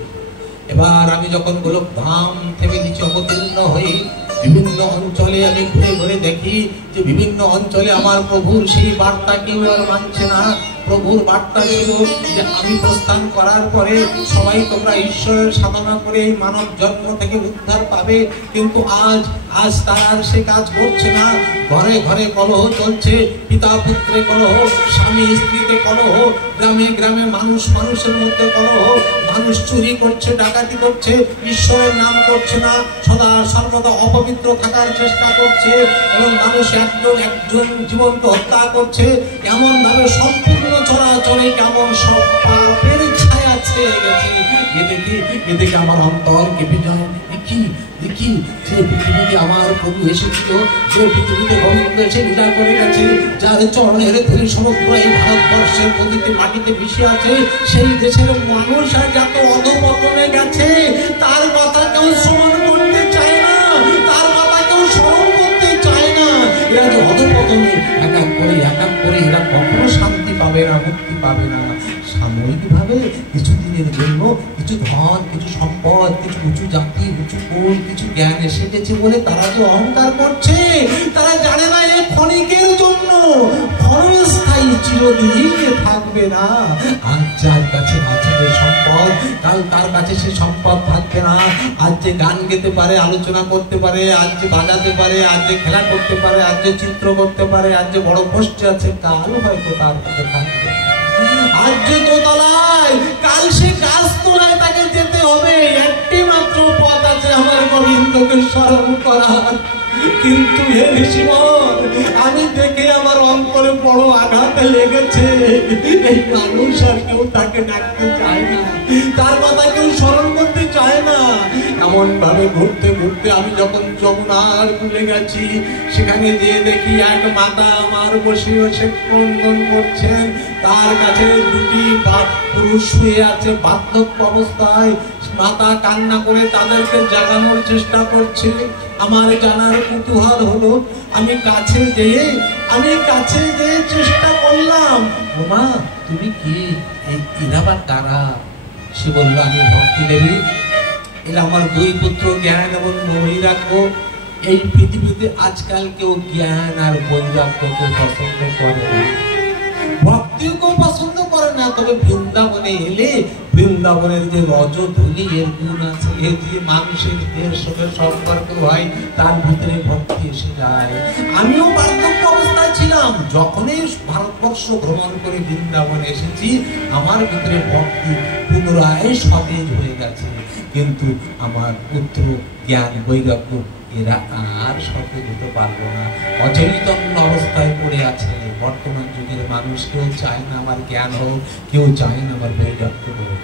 এবার আমি যখন গোলকধাম থেকে নিচে অবতীর্ণ হই, বিভিন্ন অঞ্চলে আমি ঘুরে ঘুরে দেখি যে বিভিন্ন অঞ্চলে আমার প্রভুর সেই বার্তা কেউ আর মানছে না। প্রভুর বার্তা ছিল যে আমি প্রস্থান করার পরে সবাই তোমরা ঈশ্বরের সাধনা করে এই মানব জন্ম থেকে উদ্ধার পাবে, কিন্তু আজ তারা আর সে কাজ করছে না। ঘরে ঘরে কলহ চলছে, পিতা পুত্রে কলহ, স্বামী স্ত্রীতে কলহ, গ্রামে গ্রামে মানুষ মানুষের মধ্যে কলহ, মানুষ চুরি করছে, ডাকাতি করছে, ঈশ্বরের নাম করছে না, সদা সর্বদা অপবিত্র থাকার চেষ্টা করছে, এবং মানুষ একজন জীবনকে হত্যা করছে। এমন ভাবে সম্পূর্ণ চরাচরে কেমন সব পাপের ছায়া ছেয়ে গেছে। এদিকে আমার অন্তর কেঁপে যায়। দেখি যে পৃথিবীতে আমার প্রভু এসেছিল, যে পৃথিবীতে গোবিন্দ এসে লীলা করে গেছে, যার চরণের ধরে সমগ্র এই ভারতবর্ষের প্রতিটি মাটিতে মিশে আছে, সেই দেশের মানুষ আর যত অধঃপতনে গেছে তার কথা কেউ সমান করতে চায় না, তার কথা কেউ স্মরণ করতে চায় না। এরা যে অধঃপতনে এক এক করে এরা কখনো শান্তি পাবে না, মুক্তি পাবে না। সাময়িকভাবে কিছুদিনের জন্য কিছু ধন, কিছু সম্পদ, কিছু উঁচু জাতি, উঁচু কুল, কিছু জ্ঞান এসে গেছে বলে তারা যে অহংকার করছে, তারা জানে না এই ক্ষণিকের জন্য, ক্ষণস্থায়ী চিরদিন থাকবে না। আজ যার কাছে আছে সম্পদ, কাল তার কাছে সে সম্পদ থাকবে না। আজ যে গান গেতে পারে, আলোচনা করতে পারে, আজ যে বাজাতে পারে, আজ যে খেলা করতে পারে, আজ যে চিত্র করতে পারে, আজ যে বড় পোস্টে আছে, কাল হয়তো তার কাছে থাকবে। আজ যে দোতলায়, কাল সে গাছতলায় তাকে যেতে হবে। একটি মাত্র পথ আছে আমার গোবিন্দকে স্মরণ করার। কিন্তু হে ঋষিবর, আমি দেখে আমার অন্তরে বড় আঘাত লেগেছে। এই মানুষ আর কেউ তাকে ডাকতে চায় না, তার কথা কেউ স্মরণ করতে চায় না। এমন ভাবে ঘুরতে ঘুরতে আমি যখন যমুনার ভুলে গেছি, সেখানে গিয়ে দেখি এক মাতা আমার বসে বসে ক্রন্দন করছেন। তার কাছে দুটি পুরুষ শুয়ে আছে বার্ধক্য অবস্থায়। মাতা কান্না করে তাদেরকে জাগানোর চেষ্টা করছে। আমার জানার কুতূহল হলো, আমি কাছে যেয়ে চেষ্টা করলাম, মা তুমি কি, এরা বা কারা? সে বলল, আমি ভক্তি দেবী, এরা আমার দুই পুত্র জ্ঞান এবং বৈরাগ্য। এই পৃথিবীতে আজকাল কেউ জ্ঞান আর বৈরাগ্যকে পছন্দ করে না, ভক্তিও পছন্দ করে না। তবে বৃন্দাবনে এলে বৃন্দাবনের যে রজধূলি এর গুণ আছে, এর যে মানুষের দেহের সঙ্গে সম্পর্ক হয়, তার ভিতরে ভক্তি এসে যায়। আমিও বার্ধক্য অবস্থায় ছিলাম, যখনই ভারতবর্ষ ভ্রমণ করে বৃন্দাবনে এসেছি, আমার ভিতরে ভক্তি পুনরায় সতেজ হয়ে গেছে। কিন্তু আমার পুত্র জ্ঞান বৈরাগ্য এরা আর সতেজ হতে পারলো না, অচৈতন্য অবস্থায় পড়ে আছে। বর্তমান যুগের মানুষ কেউ চায় না আমার জ্ঞান হোক, কেউ চায় না আমার বৈরাগ্য হোক।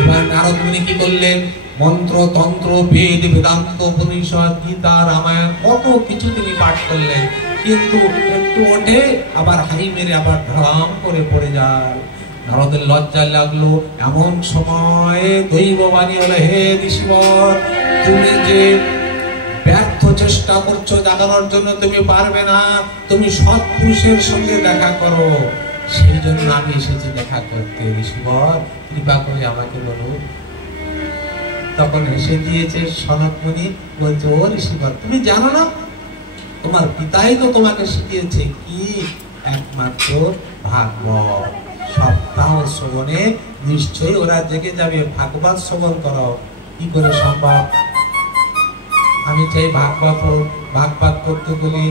এবার নারদ মুনি কি করলেন? মন্ত্র, তন্ত্র, বেদ, বেদান্ত, উপনিষদ, গীতা, রামায়ণ কত কিছু তিনি পাঠ করলেন, কিন্তু একটু ওঠে আবার হাই মেরে আবার ধরাম করে পড়ে যায়। নারদের লজ্জা লাগলো। এমন সময় দৈববাণী হলো, হে ঋষিবর, তুমি যে ব্যর্থ চেষ্টা করছো জাগানোর জন্য, তুমি পারবে না, তুমি সৎপুরুষের সঙ্গে দেখা করো। সেই জন্য আমি এসেছি দেখা করতে। ঋষিবর কৃপা করে আমাকে বলো। তখন হেসে দিয়েছে সনক মুনি, বলছে, ও ঋষিবর, তুমি জানো না, তোমার পিতাই তো তোমাকে শিখিয়েছে কি? একমাত্র ভাগবত। সপ্তাহ শ্রবণে নিশ্চয়ই ওরা জেগে যাবে। ভাগবত শ্রবণ করো। কি করে সম্ভব? আমি চাই ভাগবত করতে গেলে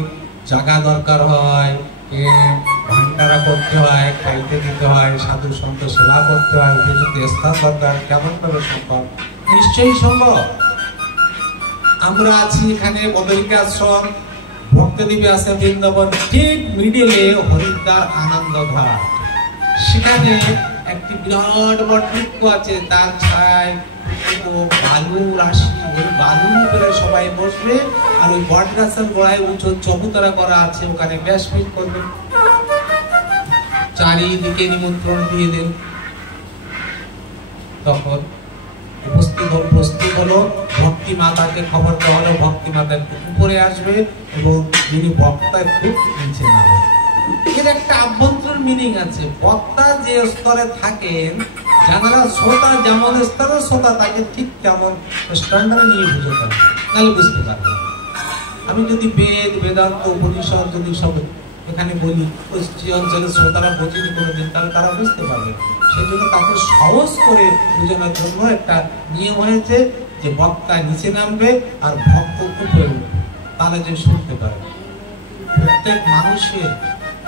জাগা দরকার হয়, ভান্ডারা করতে হয়, খাইতে দিতে হয়, সাধু সন্ত সেবা করতে হয়, উপযুক্ত স্থান দরকার। কেমন ভাবে সম্ভব? নিশ্চয়ই সম্ভব। আমরা আছি এখানে বদরিকা আশ্রম, ভক্তদ্বীপে আছে বৃন্দাবন, ঠিক মিডিলে হরিদ্বার আনন্দ ঘাট। সেখানে একটি বিরাট বট বৃক্ষ আছে, তার ছায় বালু রাশি, ওই বালুর উপরে সবাই বসবে, আর ওই বট গাছের গোড়ায় উঁচু চবুতরা করা আছে, ওখানে ব্যাসপীঠ করবে। চারিদিকে নিমন্ত্রণ দিয়ে দেন। তখন উপস্থিত হলো। ভক্তি মাতাকে খবর দেওয়া হলো, ভক্তি মাতা একটু উপরে আসবে এবং যিনি বক্তা একটু নিচে নামবে। এর একটা আভ্যন্তরীণ মিনিং আছে। বক্তা যে স্তরে থাকেন, যারা শ্রোতা যেমন স্তরে শ্রোতা তাকে ঠিক তেমন স্ট্যান্ডার্ড নিয়ে বুঝতে হবে, নাহলে বুঝতে পারবে। আমি যদি বেদ বেদান্ত উপনিষদ যদি সব এখানে বলি, যে অঞ্চলের শ্রোতারা বোঝেনি কোনোদিন, তাহলে তারা বুঝতে পারবে। সেই জন্য তাকে সহজ করে বোঝানোর জন্য একটা নিয়ম হয়েছে যে বক্তা নিচে নামবে আর ভক্ত উপরে উঠবে, তাহলে যে শুনতে পারবে। প্রত্যেক মানুষের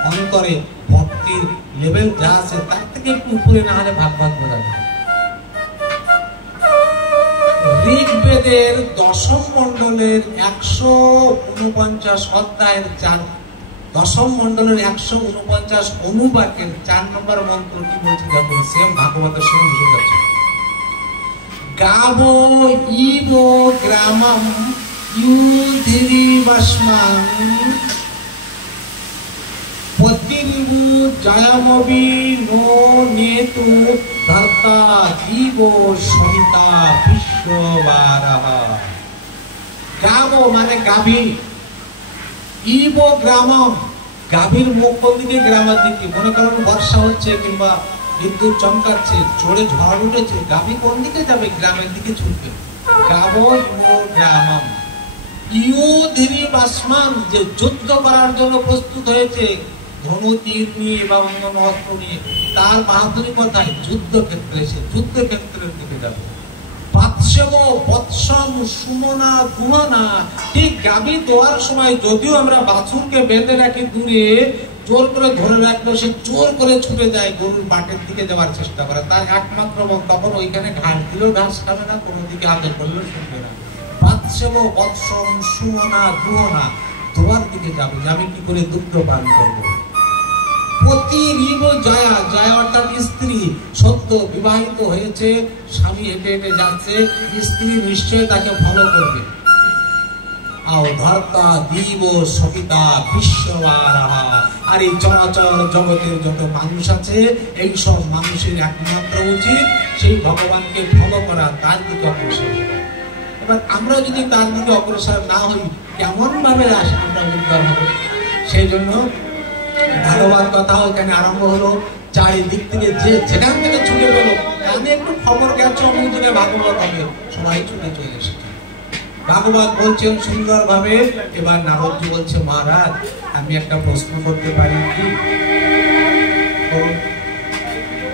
অন্তরে ভক্তির লেভেল যা আছে তার থেকে একটু উপরে না হলে ভাগবত বোঝা যায়। ঋগ্বেদের ১০ম মণ্ডলের ১৪৯ অধ্যায়ের ১০ম মণ্ডলের ১৪৯ অনুবাক্যের ৪ নম্বর মন্ত্র কি বলছে দেখুন, সেম ভাগবতের সঙ্গে মিশে যাচ্ছে। গাবো ইবো গ্রামম ইউধিরিবাস্মাং পতিরিবু জয়মবি নো নেতু ধর্তা জীব সহিতা বিশ্ববারাহ। গাবো মানে গাভী, ইবো গ্রামম গাভীর মুখ কোন দিকে, গ্রামের দিকে। মনে করেন বর্ষা হচ্ছে কিংবা বিদ্যুৎ চমকাচ্ছে, জোরে ঝড় উঠেছে, গাভী কোন দিকে যাবে? গ্রামের দিকে ছুটবে। গাবো ইবো গ্রামম ইউধিরিবাস্মাং যে যুদ্ধ করার জন্য প্রস্তুত হয়েছে, ধনু তীর নিয়ে বা অন্য অস্ত্র নিয়ে, তার বাহাদুরি কথায় যুদ্ধক্ষেত্রে, সে যুদ্ধক্ষেত্রের দিকে যাবে। পাৎসেব বৎসম সুমনা দুহানা, ঠিক গাভী দোয়ার সময় যদিও আমরা বাছুরকে বেঁধে রাখি দূরে, জোর করে ধরে রাখলেও সে জোর করে ছুটে যায় গরুর বাটের দিকে যাওয়ার চেষ্টা করে। তার একমাত্র মন তখন ওইখানে ঘাস দিলেও ঘাস খাবে না, কোনো দিকে আদর করলেও শুনবে না। পাৎসেব বৎসম সুমনা দুহানা, দোয়ার দিকে যাবে, আমি কি করে দুগ্ধ পান করবো। জয়া, জয়া অর্থাৎ স্ত্রী, সদ্য বিবাহিত হয়েছে, স্বামী হেঁটে হেঁটে যাচ্ছে, স্ত্রী নিশ্চয় তাকে ফলো করবে। আর এই চরাচর জগতের যত মানুষ আছে, এই সব মানুষের একমাত্র উচিত সেই ভগবানকে ফলো করা, তার দিকে অগ্রসর। এবার আমরা যদি তার দিকে অগ্রসর না হই, কেমন ভাবে আমরা উদ্ধার হবো? সেই জন্য ভাগবত কথা এখানে আরম্ভ হলো। চারিদিক থেকে যে যেখান থেকে ছুটে গেল, কানে একটু খবর গেছে অমুক দিনে ভাগবত হবে, সবাই ছুটে চলে এসেছে। ভাগবত বলছেন সুন্দর ভাবে। এবার নারদজি বলছে, মহারাজ আমি একটা প্রশ্ন করতে পারি কি?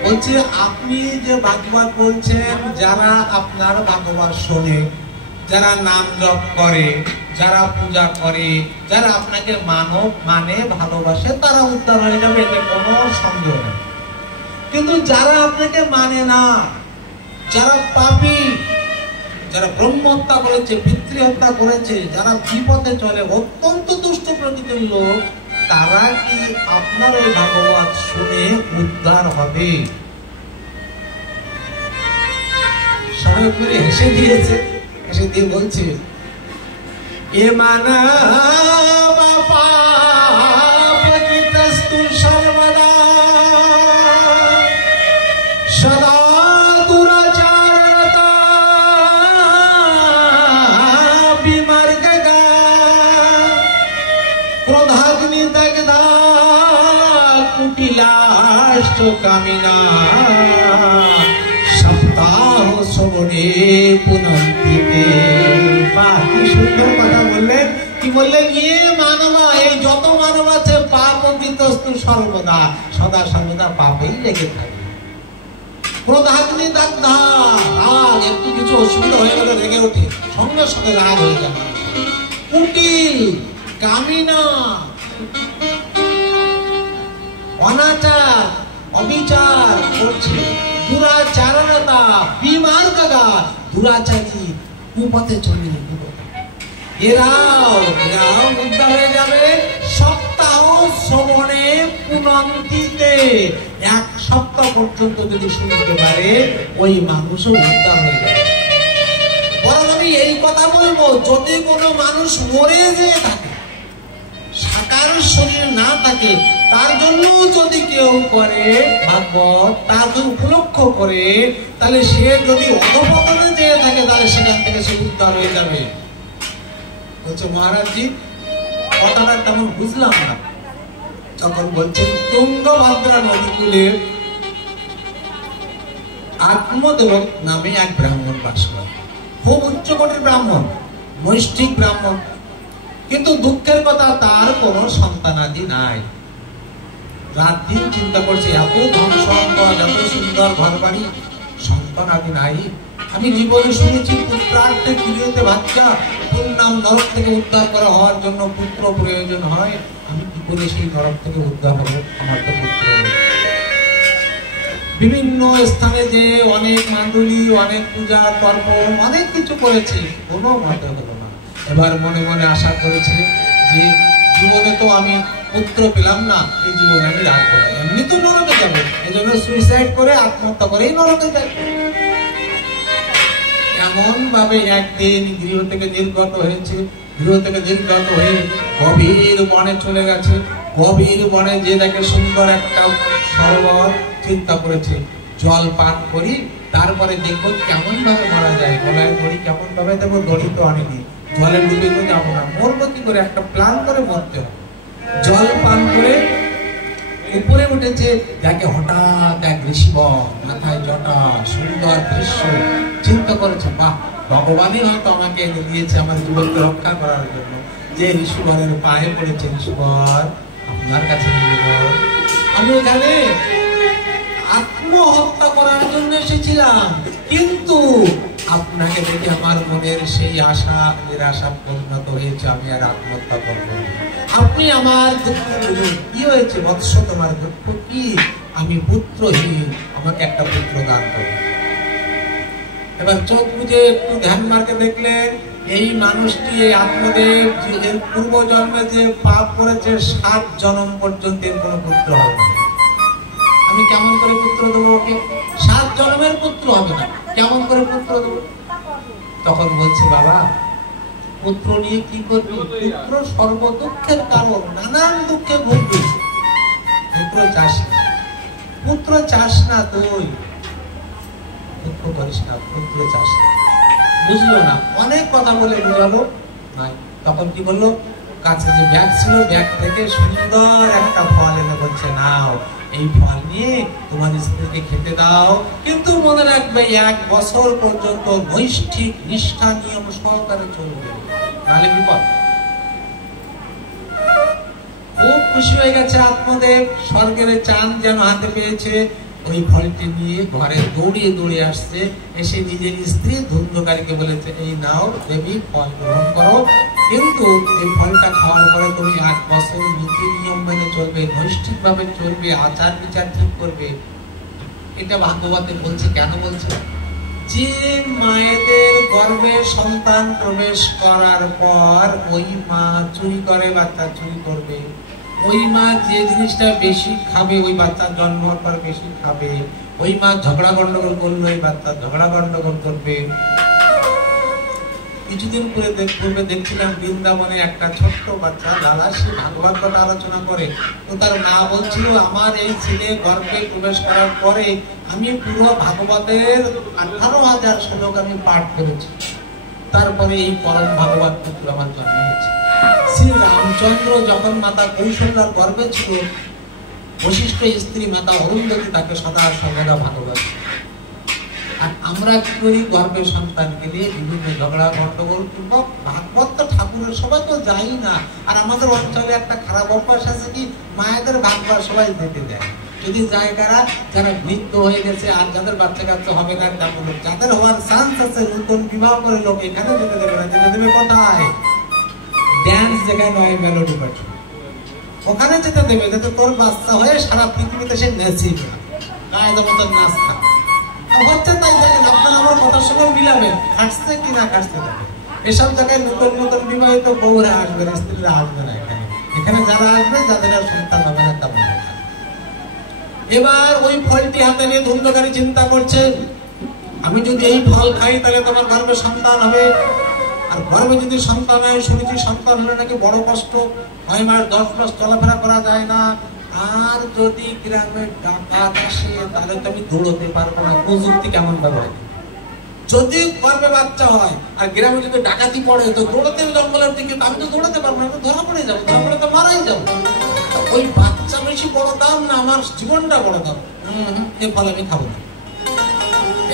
বলছে, আপনি যে ভাগবত বলছেন, যারা আপনার ভাগবত শোনে, যারা নাম জপ করে, যারা পূজা করে, যারা আপনাকে মানে ভালোবাসে, তারা উদ্ধার হয়ে যাবে, এতে কোনো সন্দেহ নেই। কিন্তু যারা আপনাকে মানে না, যারা পাপী, যারা ব্রহ্ম হত্যা করেছে, পিতৃ হত্যা করেছে, যারা বিপথে চলে, অত্যন্ত দুষ্ট প্রকৃতির লোক, তারা কি আপনার এই ভাগবত শুনে উদ্ধার হবে? সবাই করে হেসে দিয়েছে। হেসে দিয়ে বলছে, এ মানা সর্বদা সদা দুরাচারতা বিমার্গা ক্রোধাগ্নি দগ্ধা কুটিলাশ্চ কামিনা সপ্তাহ শ্রবণে পুনন্তিতে। বাহ, কি সুন্দর কথা বললেন। কি বললেন? ইয়ে মানবা, এই যত মানব আছে, পাপবিতস্তু সর্বদা, সদা সর্বদা পাপেই লেগে থাকে। ক্রোধাগ্নি দগ্ধা, রাগ, একটু কিছু অসুবিধা হয়ে গেলে রেগে ওঠে, সঙ্গে সঙ্গে রাগ হয়ে যাবে। কুটিল কামিনা, অনাচার অবিচার করছে। দুরাচারণতা বিমার্গা, দুরাচারী, কুপথে চলে, এরাও উদ্ধার হয়ে যাবে। সপ্তাহ শ্রবণে পুনন্তিতে, এক সপ্তাহ পর্যন্ত যদি শুনতে পারে, ওই মানুষও উদ্ধার হয়ে যাবে। বরং আমি এই কথা বলবো, যদি কোনো মানুষ মরে যেয়ে থাকে, সাকার শরীর না থাকে, তার জন্য যদি কেউ করে ভাগবত, তার যদি উপলক্ষ করে, তাহলে সে যদি অধপতনে যেয়ে থাকে তাহলে সেখান থেকে সে উদ্ধার হয়ে যাবে। বলছে মহারাজজি কথাটা তেমন বুঝলাম না। তখন বলছেন তুঙ্গভদ্রা নদী কূলে আত্মদেব নামে এক ব্রাহ্মণ বাস করে, খুব উচ্চকোটির ব্রাহ্মণ, নৈষ্ঠিক ব্রাহ্মণ, কিন্তু দুঃখের কথা তার কোনো সন্তানাদি নাই। রাত দিন চিন্তা করছে এত ধন সম্পদ, এত সুন্দর ঘর বাড়ি, সন্তানাদি নাই। আমি জীবনে শুনেছি পুত্রার্থে গৃহতে বাচ্চা, পূর্ণাম নরক থেকে উদ্ধার করা হওয়ার জন্য পুত্র প্রয়োজন হয়। আমি কি করে সেই নরক থেকে উদ্ধার হবো? আমার তো পুত্র নেই। বিভিন্ন স্থানে যে অনেক মান্ডলী, অনেক পূজা তর্পণ, অনেক কিছু করেছি, কোনো মতে হলো না। এবার মনে মনে আশা করেছে যে জীবনে তো আমি পুত্র পেলাম না, এই জীবনে আমি রাখবো না, এমনি তো নরকে যাবো, এই জন্য সুইসাইড করে আত্মহত্যা করেই নরকে যাই। এমন ভাবে একদিন গৃহ থেকে নির্গত হয়েছে, গৃহ থেকে নির্গত হয়ে গভীর বনে চলে গেছে। গভীর বনে যে দেখে সুন্দর একটা সরোবর, চিন্তা করেছে জল পান করি, তারপরে দেখবো কেমন ভাবে মারা যায়, গলায় দড়ি কেমন ভাবে দেবো, দড়ি তো আনিনি, জলে ডুবে তো যাবো না, মরবো কি করে, একটা প্ল্যান করে মরতে হবে। জল পান করে উপরে উঠেছে, দেখে হঠাৎ এক ঋষিবর, মাথায় জটা, সুন্দর দৃশ্য। চিন্তা করেছে বাহ, ভগবানই হয়তো আমাকে এনে দিয়েছে আমার জীবনকে রক্ষা করার জন্য। যে ঋষিবরের পায়ে পড়েছে, ঋষিবর আপনার কাছে নিবেদন, আমি ওখানে আত্মহত্যা করার জন্য এসেছিলাম, কিন্তু আপনাকে দেখে আমার মনের সেই আশা নিরাশা পরিণত হয়েছে, আমি আর আত্মহত্যা করবো। আপনি আমার দুঃখ কি হয়েছে বৎস, তোমার দুঃখ কি? আমি পুত্রহীন, আমাকে একটা পুত্র দান করো। এবার চোখ বুঝে একটু ধ্যান মার্কে দেখলেন এই মানুষটি, এই আত্মদেব যে পূর্ব জন্মে যে পাপ করেছে, 7 জন্ম পর্যন্ত এর কোনো পুত্র হবে না। আমি কেমন করে পুত্র দেবো ওকে? 7 জন্মের পুত্র হবে না, কেমন করে পুত্র দেবো? তখন বলছে বাবা পুত্র নিয়ে কি করবি? পুত্র সর্ব দুঃখের কারণ, নানান দুঃখে ভুগবি, পুত্র চাস না, পুত্র চাস না, তুই পুত্র করিস না, পুত্র চাস না। বুঝলো না, অনেক কথা বলে বুঝালো নাই। তখন কি বললো, কাছে যে ব্যাগ ছিল, ব্যাগ থেকে সুন্দর একটা ফল এনে বলছে নাও, এই ফল নিয়ে তোমার স্ত্রীকে খেতে দাও, কিন্তু মনে রাখবে 1 বছর পর্যন্ত নৈষ্ঠিক নিষ্ঠা নিয়ম সহকারে চলবে, নাহলে বিপদ। খুব খুশি হয়ে গেছে আত্মদেব, স্বর্গের চাঁদ যেন হাতে পেয়েছে। ওই ফলটি নিয়ে ঘরে দৌড়িয়ে দৌড়িয়ে আসছে, এসে নিজের স্ত্রী ধুন্ধকারীকে বলেছে এই নাও দেবী, ফল গ্রহণ করো, কিন্তু এই ফলটা খাওয়ার পরে তুমি 1 বছর নীতি নিয়ম মেনে চলবে, নৈষ্ঠিক ভাবে চলবে, আচার বিচার ঠিক করবে। এটা ভাগবতে বলছে। কেন বলছে? যে মায়েদের গর্ভে সন্তান প্রবেশ করার পর ওই মা চুরি করে, বাচ্চা চুরি করবে, ওই মা যে জিনিসটা বেশি খাবে, ওই বাচ্চা জন্ম হওয়ার পর বেশি খাবে, ওই মা ঝগড়া গন্ডগোল করলো, ওই বাচ্চা ঝগড়া গন্ডগোল করবে। কিছুদিন পূর্বে দেখছিলাম বৃন্দাবনে একটা ছোট্ট বাচ্চা, দাদা সে ভাগবত কথা আলোচনা করে, তো তার মা বলছিল আমার এই ছেলে গর্ভে প্রবেশ করার পরে আমি পুরো ভাগবতের 18,000 শ্লোক আমি পাঠ করেছি, তারপরে এই পরম ভাগবত পুত্র আমার জন্ম হয়েছে। শ্রী রামচন্দ্র যখন মাতা কৌশল্যার গর্ভে ছিল, বশিষ্ঠ স্ত্রী মাতা অরুন্ধতী তাকে সদা সর্বদা ভাগবত। আর আমরা কি করি? গর্ভের সন্তানকে নিয়ে বিভিন্ন ঝগড়া গন্ডগোল, কিংবা ভাগবত তো ঠাকুরের সবাই তো যাই না। আর আমাদের অঞ্চলে একটা খারাপ অভ্যাস আছে কি, মায়েদের ভাগবত সবাই যেতে দেয়, যদি যায় কারা, যারা বৃদ্ধ হয়ে গেছে আর যাদের বাচ্চা কাচ্চা হবে না, তেমন যাদের হওয়ার চান্স আছে, নতুন বিবাহ করে লোক এখানে যেতে দেবে না। যেতে দেবে কোথায়? ড্যান্স জায়গায় নয়, মেলোডি পার্টি, ওখানে যেতে দেবে, যাতে তোর বাচ্চা হয়ে সারা পৃথিবীতে সে নেচিবে, কায়দা মতন নাচ খাবে। হচ্ছে তাই, দেখেন আপনারা আমার কথার সঙ্গে মিলাবেন, খাটছে কি না খাটছে দেখেন। এসব জায়গায় নতুন নতুন বিবাহিত বউরা আসবে, স্ত্রীরা আসবে না এখানে। এখানে যারা আসবে, যাদের আর সন্তান হবে না তেমন। এবার ওই ফলটি হাতে নিয়ে ধুন্ধকারী চিন্তা করছে, আমি যদি এই ফল খাই তাহলে তোমার গর্ভে সন্তান হবে। আর গর্ভে যদি সন্তান হয়, শুনেছি সন্তান হলে নাকি বড় কষ্ট, 6 মাস 10 মাস চলাফেরা করা যায় না, আর যদি গ্রামে ডাকাত আসে তাহলে তো আমি দৌড়তে পারবো না। প্রযুক্তি কেমন ব্যবহার, যদি গর্ভে বাচ্চা হয় আর গ্রামে যদি ডাকাতি পড়ে তো দৌড়তে জঙ্গলের দিকে, আমি তো দৌড়াতে পারবো না, ধরা পড়ে যাবো, ধরা পড়ে তো মারাই যাবো। ওই বাচ্চা বেশি বড় দাম না আমার জীবনটা বড় দাম, এর ফলে আমি খাবো না।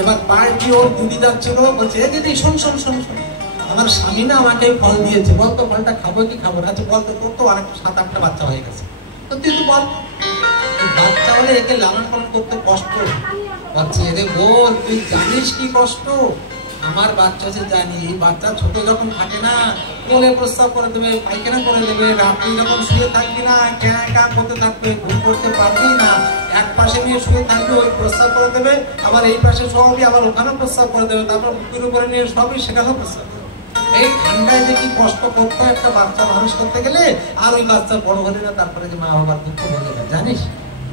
এবার পার্টি ওর দিদি যাচ্ছিল, বলছে এ দিদি শোন শোন শোন শোন, আমার স্বামী না আমাকে ফল দিয়েছে, বলতো ফলটা খাবো কি খাবো না? আচ্ছা বলতো, তোর তো অনেক 7-8টা বাচ্চা হয়ে গেছে, তো তুই তো বল। বাচ্চা হলে একে লালন পালন করতে কষ্ট পাচ্ছে, এরে বল তুই জানিস কি কষ্ট? আমার বাচ্চা যে জানি, এই বাচ্চা ছোট যখন থাকে না কোলে প্রস্রাব করে দেবে, পায়খানা করে দেবে, রাত্রি যখন শুয়ে থাকবি না ক্যাঁ ক্যাঁ করতে থাকবে, ঘুম করতে পারবি না, এক পাশে নিয়ে শুয়ে থাকবে ওই প্রস্রাব করে দেবে, আবার এই পাশে সবই আবার ওখানেও প্রস্রাব করে দেবে, তারপর বুকের উপরে নিয়ে সবই সেখানেও প্রস্রাব করে। এই ঠান্ডায় যে কি কষ্ট করতে একটা বাচ্চা মানুষ করতে গেলে, আর ওই বাচ্চা বড় হলে না তারপরে যে মা বাবার দুঃখ হয়ে যাবে, জানিস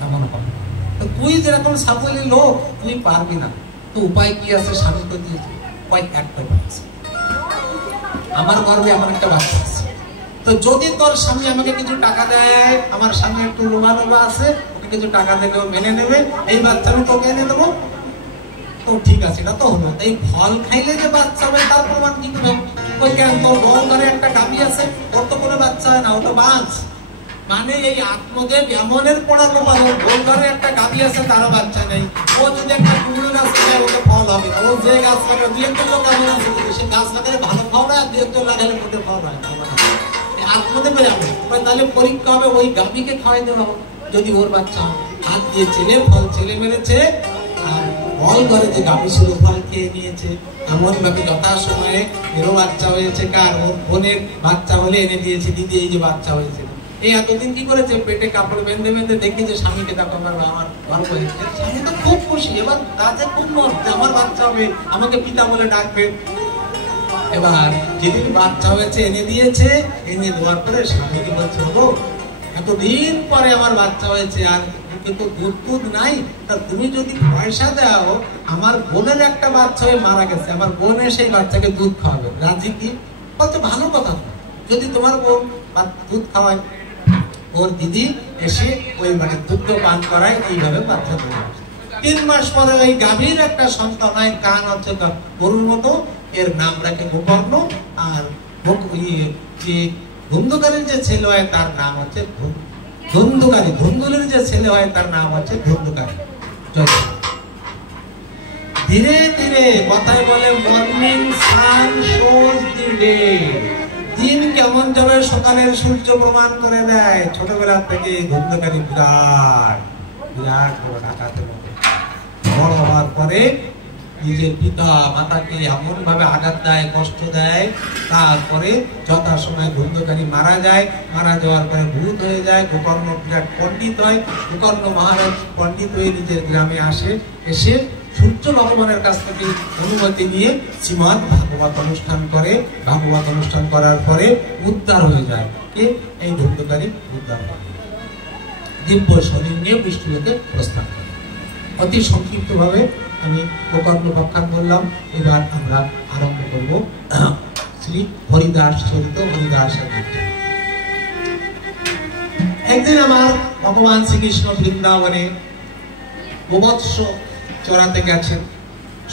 এমন হবে। তো তুই যেরকম সাফল্যের লোক তুই পারবি না, তো উপায় কি আছে? স্বামী তো দিয়েছে, উপায় একটাই আছে, আমার গর্বে এমন একটা বাচ্চা আছে, তো যদি তোর স্বামী আমাকে কিছু টাকা দেয়, আমার স্বামী একটু রোমা রোমা আছে, ওকে কিছু টাকা দিলে ও মেনে নেবে, এই বাচ্চা আমি তোকে এনে দেবো, তো ঠিক আছে, এটা তো হলো। এই ফল খাইলে যে বাচ্চা হবে তার প্রমাণ কি করে? ওই কেন তোর বউ ঘরে একটা গাভী আছে, ওর তো কোনো বাচ্চা হয় না, ও তো বাঁচ। মানে এই আত্মদেব এমনের পড়ানো পালন, ওর ঘরে একটা গাভী আছে তারও বাচ্চা নেই, ও যদি একটা কুমড়ো গাছ লাগায় ওটা ফল হবে, ও যে গাছ লাগায় দুই একটা লোক এমন আছে সে গাছ লাগালে ভালো ফল হয়, আর দুই একটা লাগালে মোটে ফল হয় না। আত্মদেবের এমন, তাহলে পরীক্ষা হবে ওই গাভীকে খাওয়াই দেওয়া হবে যদি ওর বাচ্চা হয়। হাত দিয়ে ছেলে ফল ছেলে মেরেছে, আর ফল ঘরে যে গাভী ছিল ফল খেয়ে নিয়েছে, এমন ভাবে যথা সময়ে এরও বাচ্চা হয়েছে, কার ওর বোনের বাচ্চা হলে এনে দিয়েছে, দিদি এই যে বাচ্চা হয়েছে। এই এতদিন কি করেছে, পেটে কাপড় বেঁধে বেঁধে দেখি যে স্বামীকে দেখো আমার গর্ব হয়েছে, স্বামী তো খুব খুশি, এবার কাজে খুব মস্ত, আমার বাচ্চা হবে, আমাকে পিতা বলে ডাকবে। এবার যেদিন বাচ্চা হয়েছে এনে দিয়েছে, এনে দেওয়ার পরে স্বামীকে বলছে হলো এতদিন পরে আমার বাচ্চা হয়েছে আর কিন্তু দুধ দুধ নাই, তা তুমি যদি পয়সা দাও, আমার বোনের একটা বাচ্চা হয়ে মারা গেছে, আমার বোনে সেই বাচ্চাকে দুধ খাওয়াবে, রাজি কি? বলতে ভালো কথা, যদি তোমার বোন দুধ খাওয়ায়, ওর দিদি এসে ওই মানে দুধ পান করায়, এইভাবে বাচ্চা ধরে। 3 মাস পরে ওই গাভীর একটা সন্তান হয়, কান হচ্ছে গরুর মতো, এর নাম রাখে গোকর্ণ, আর যে ধুন্ধুকারীর যে ছেলে হয় তার নাম হচ্ছে ধুন্ধুকারী, ধুন্ধুলের যে ছেলে হয় তার নাম হচ্ছে ধুন্ধুকারী। ধীরে ধীরে কথায় বলে morning sun shows the day, দিন কেমন যাবে সকালের সূর্য প্রমাণ করে দেয়। ছোটবেলা থেকে ধুন্ধুকারী বিরাট বিরাট বড় ডাকাতের মতো, বড় হওয়ার পরে নিজের পিতা মাতাকে এমন ভাবে আঘাত দেয়, কষ্ট দেয়, তারপরে যথাসময়ে ধুন্ধুকারী মারা যায়, মারা যাওয়ার পরে ভূত হয়ে যায়। গোকর্ণ বিরাট পণ্ডিত হয়, গোকর্ণ মহারাজ পণ্ডিত হয়ে নিজের গ্রামে আসে, এসে সূর্য ভগবানের কাছ থেকে অনুমতি নিয়ে শ্রীমদ ভাগবত অনুষ্ঠান করে, ভাগবত অনুষ্ঠান করার পরে উদ্ধার হয়ে যায়। কে? এই ধুন্ধুকারী উদ্ধার হয়, দিব্য শরীর নিয়ে বিষ্ণুলোকে প্রস্থান করে। অতি সংক্ষিপ্ত ভাবে আমি গোকর্ণ ব্যাখ্যান বললাম। এবার আমরা আরম্ভ করব শ্রী হরিদাস চরিত হরিদাসের মধ্যে। একদিন আমার ভগবান শ্রীকৃষ্ণ বৃন্দাবনে গোবৎস চড়াতে গেছেন,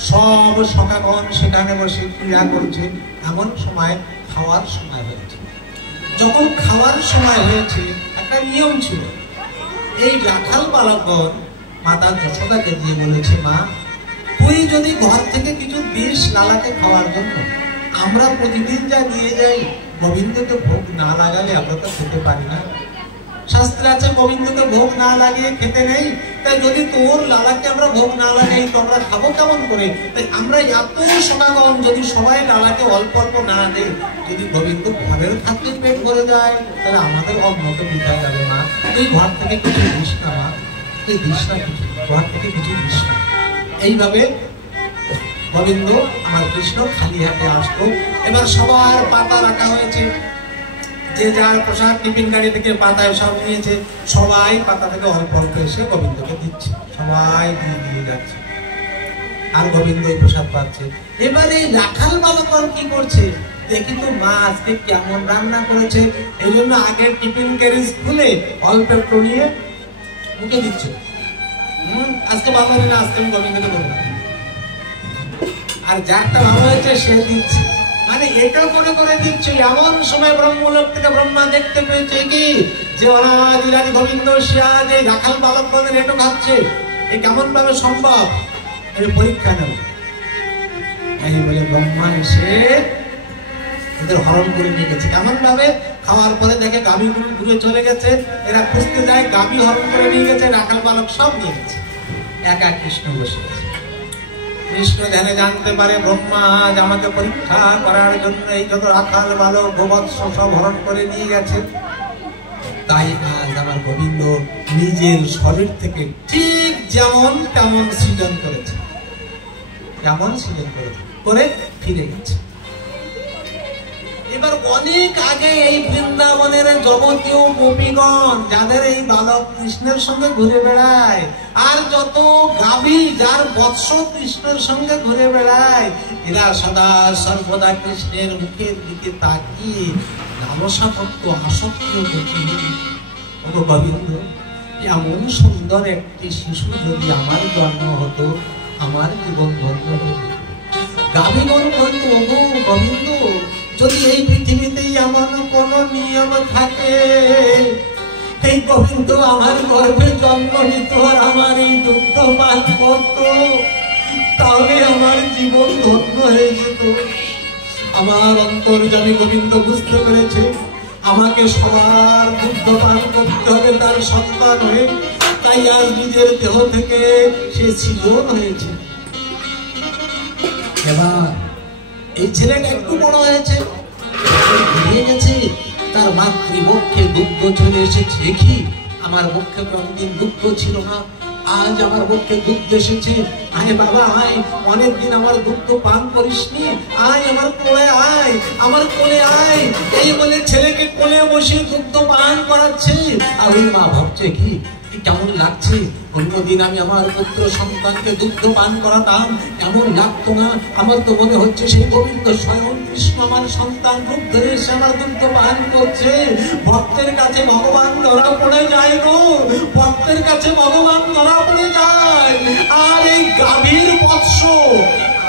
সব সখাগণ সেখানে বসে ক্রীড়া করছে। এমন সময় খাওয়ার সময় হয়েছে। যখন খাওয়ার সময় হয়েছে, একটা নিয়ম ছিল, এই রাখাল বালকগণ মাতা যশোদাকে দিয়ে বলেছে, মা তুই যদি ঘর থেকে কিছু দিস লালাকে খাওয়ার জন্য, আমরা প্রতিদিন যা নিয়ে যাই গোবিন্দকে ভোগ না লাগালে আমরা তো খেতে পারি না। শাস্ত্রে আছে গোবিন্দকে ভোগ না লাগিয়ে খেতে নেই, তাই যদি তোর লালাকে আমরা ভোগ না লাগাই তো আমরা খাবো কেমন করে? তাই আমরা এত সমাগম যদি সবাই লালাকে অল্প অল্প না দেই, যদি গোবিন্দ ঘরের খাদ্যের পেট ভরে যায় তাহলে আমাদের অন্যকে বিদায় যাবে। মা তুই ঘর থেকে কিছু দিস না, মা তুই দিস না, কিছু ঘর থেকে কিছু দিস না। এইভাবে গোবিন্দ আমার কৃষ্ণ খালি হাতে আসতো। এবার সবার পাতা রাখা হয়েছে, যে যার প্রসাদ টিফিন গাড়ি থেকে পাতায় সব নিয়েছে, সবাই পাতা থেকে অল্প অল্প এসে গোবিন্দকে দিচ্ছে, সবাই দিয়ে দিয়ে যাচ্ছে, আর গোবিন্দ প্রসাদ পাচ্ছে। এবার এই রাখাল বালকগণ কি করছে, দেখি তো মা আজকে কেমন রান্না করেছে, এই জন্য আগের টিফিন ক্যারিজ খুলে অল্প একটু নিয়ে মুখে দিচ্ছ, আজকে ভালো হবে না, আজকে আমি গোবিন্দকে দেবো। আর যারটা ভালো হয়েছে সে দিচ্ছে, মানে এটা করে করে দিচ্ছে। এমন সময় ব্রহ্মলোক থেকে ব্রহ্মা দেখতে পেয়েছে কি যে অনাদিরাদি গোবিন্দ সে আজ এই রাখাল বালকদের এটো খাচ্ছে, এই কেমন ভাবে সম্ভব, এই পরীক্ষা নেব। এই বলে ব্রহ্মা এসে এদের হরণ করে নিয়ে গেছে। কেমন ভাবে? খাওয়ার পরে দেখে গাভীগুলো ঘুরে চলে গেছে, এরা খুঁজতে যায়, গাভী হরণ করে নিয়ে গেছে, রাখাল বালক সব নিয়ে গেছে। একা কৃষ্ণ বসে গেছে। কৃষ্ণ ধ্যানে জানতে পারে ব্রহ্মা আজ আমাকে পরীক্ষা করার জন্য এই যত রাখাল বালক গোবৎস সব হরণ করে নিয়ে গেছে। তাই আজ আমার গোবিন্দ নিজের শরীর থেকে ঠিক যেমন তেমন সৃজন করেছে, কেমন সৃজন করেছে, করে ফিরে গেছে। এবার অনেক আগে এই বৃন্দাবনের যাবতীয় গোপীগণ যাদের এই বালক কৃষ্ণের সঙ্গে ঘুরে বেড়ায়, আর যত গাভী যার বৎস কৃষ্ণের সঙ্গে ঘুরে বেড়ায়, এরা সদা সর্বদা কৃষ্ণের মুখের দিকে তাকিয়ে লালসাভক্ত আসক্ত গোবিন্দ, এমন সুন্দর একটি শিশু যদি আমার জন্ম হতো, আমার জীবন ধন্য হতো। গাভীগণ বলতো, ওগো গোবিন্দ, যদি এই পৃথিবীতে এমন কোন নিয়ম থাকে, এই গোবিন্দ আমার গর্ভে জন্ম নিত আর আমার এই দুগ্ধ পান করত, তাহলে আমার জীবন ধন্য হয়ে যেত। আমার অন্তর্যামী গোবিন্দ বুঝতে পেরেছে আমাকে সবার দুগ্ধ পান করতে হবে তার সন্তান হয়ে, তাই আজ নিজের দেহ থেকে সে সৃজন হয়েছে। এবার এই ছেলেটা একটু বড় হয়েছে, বেরিয়ে গেছে, তার মাতৃবক্ষে দুগ্ধ চলে এসেছে। কি আমার বক্ষে কোনদিন দুগ্ধ ছিল না, আজ আমার বক্ষে দুগ্ধ এসেছে। আয় বাবা আয়, অনেকদিন আমার দুগ্ধ পান করিসনি, আয় আমার কোলে আয়, আমার কোলে আয়। এই বলে ছেলেকে কোলে বসে দুগ্ধ পান করাচ্ছে। আর ওই মা ভাবছে কি কেমন লাগছে, অন্যদিন আমি আমার পুত্র সন্তানকে দুগ্ধ পান করাতাম, এমন লাগতো না। আমার তো মনে হচ্ছে সেই গোবিন্দ স্বয়ং কৃষ্ণ আমার সন্তান রূপ ধরে এসে আমার দুগ্ধ পান করছে। ভক্তের কাছে ভগবান ধরা পড়ে যায় গো, ভক্তের কাছে ভগবান ধরা পড়ে যায়। আর এই গাভীর বৎস,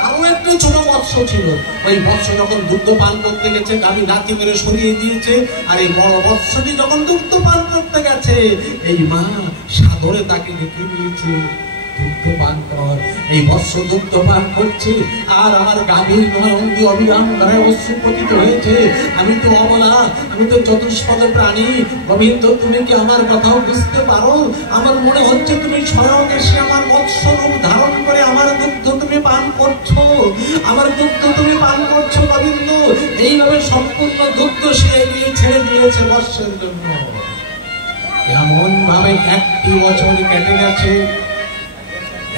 আরো একটু ছোট বৎস ছিল, ওই বৎস যখন দুগ্ধ পান করতে গেছে গাভী নাতি মেরে সরিয়ে দিয়েছে। আর এই বড় বৎসটি যখন দুগ্ধ পান করতে গেছে, এই মা সাদরে তাকে ডেকে নিয়েছে, দুগ্ধ পান কর। এই বৎস দুগ্ধ পান করছে, আর আমার গাভীর নয়নদী অবিরাম ধরে অশ্রু পতিত হয়েছে। আমি তো অবলা, আমি তো চতুষ্পদ প্রাণী, গোবিন্দ তুমি কি আমার কথাও বুঝতে পারো? আমার মনে হচ্ছে তুমি স্বয়ং এসে আমার বৎস রূপ ধারণ করে আমার দুগ্ধ তুমি পান করছো, আমার দুগ্ধ তুমি পান করছো গোবিন্দ। এইভাবে সম্পূর্ণ দুগ্ধ সে এগিয়ে ছেড়ে দিয়েছে বৎসের জন্য। এমন ভাবে একটি বছর কেটে গেছে,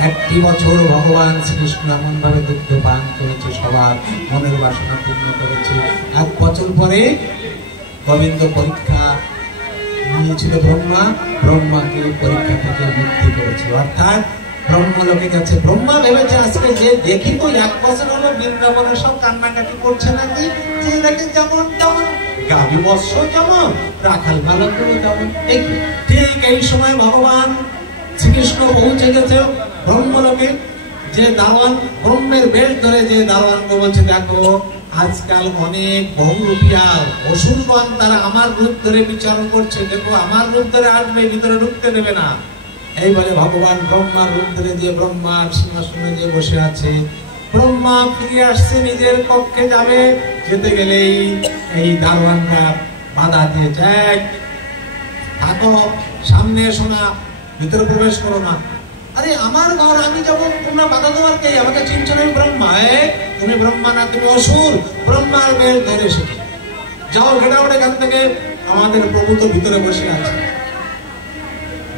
একটি বছর ভগবান শ্রীকৃষ্ণ এমন ভাবে দুগ্ধ পান করেছে, সবার মনের বাসনা পূর্ণ করেছে। এক বছর পরে গোবিন্দ পরীক্ষা নিয়েছিল ব্রহ্মা, ব্রহ্মাকে পরীক্ষা থেকে মুক্তি করেছিল, অর্থাৎ ব্রহ্মলোকে গেছে। ব্রহ্মা ভেবেছে আজকে যে দেখি তো 1 বছর হলো বৃন্দাবনে সব কান্নাকাটি করছে নাকি, যে দেখে যেমন তেমন গাভী বৎস যেমন, রাখাল বালকগুলো যেমন। ঠিক এই সময় ভগবান শ্রীকৃষ্ণ পৌঁছে গেছে ব্রহ্মলোকে। যে দারোয়ান ব্রহ্মের বেশ ধরে যে দারোয়ানকে বলছে, দেখো আজকাল অনেক বহুরূপিয়া অসুরগণ তারা আমার রূপ ধরে বিচারণ করছে, দেখো আমার রূপ ধরে আসবে, ভিতরে ঢুকতে দেবে না। এই বলে ভগবান ব্রহ্মার রূপ ধরে যে ব্রহ্মার সিংহাসনে যে বসে আছে, ব্রহ্মা ফিরে আসছে নিজের কক্ষে যাবে, যেতে গেলেই এই দারোয়ানরা বাধা দিয়ে যায়, থাকো সামনে এসো না, ভিতরে প্রবেশ করো না। আরে আমার ঘর, আমি যাবো, তোমরা বাধা দেওয়ার কে? আমাকে চিনছো না? ব্রহ্মা। তুমি ব্রহ্মা না, তুমি অসুর। ব্রহ্মার বেশ ধরে এসেছে, যাও ঘেটা ওঠে এখান থেকে, আমাদের প্রভু তো ভিতরে বসে আছে।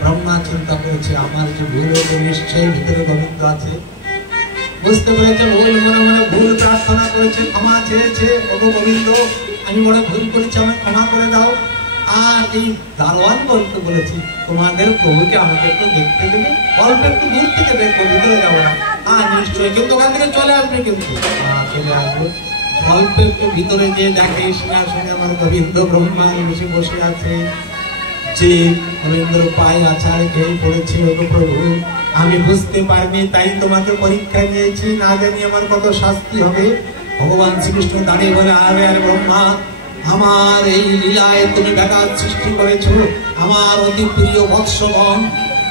ব্রহ্মা চিন্তা করেছে আমার যে ভুল হয়েছে, নিশ্চয়ই ভিতরে গোবিন্দ আছে। বুঝতে পেরেছে ভুল, মনে মনে ভুল প্রার্থনা করেছে, ক্ষমা চেয়েছে, ওগো গোবিন্দ আমি বড় ভুল করেছি, আমাকে ক্ষমা করে দাও। আর এই দারোয়ান বলতে বলেছি, তোমাদের প্রভুকে আমাকে একটু দেখতে দেবে, অল্প একটু দূর থেকে দেখবো, ভিতরে যাবো না। নিশ্চয়ই, কিন্তু ওখান থেকে চলে আসবে, কিন্তু চলে আসবো। অল্প একটু ভিতরে গিয়ে দেখে সিংহাসনে আমার গোবিন্দ ব্রহ্মা বসে বসে আছে। যে রবীন্দ্র পায়ে আছাড় খেয়ে পড়েছে। ওগো প্রভু, আমি বুঝতে পারিনি, তাই তোমাকে পরীক্ষা নিয়েছি, না জানি আমার কত শাস্তি হবে। ভগবান শ্রীকৃষ্ণ দাঁড়িয়ে বলে, আরে আরে ব্রহ্মা, আমার এই লীলায় তুমি ব্যাঘাত সৃষ্টি করেছো। আমার অতি প্রিয় বৎসগণ,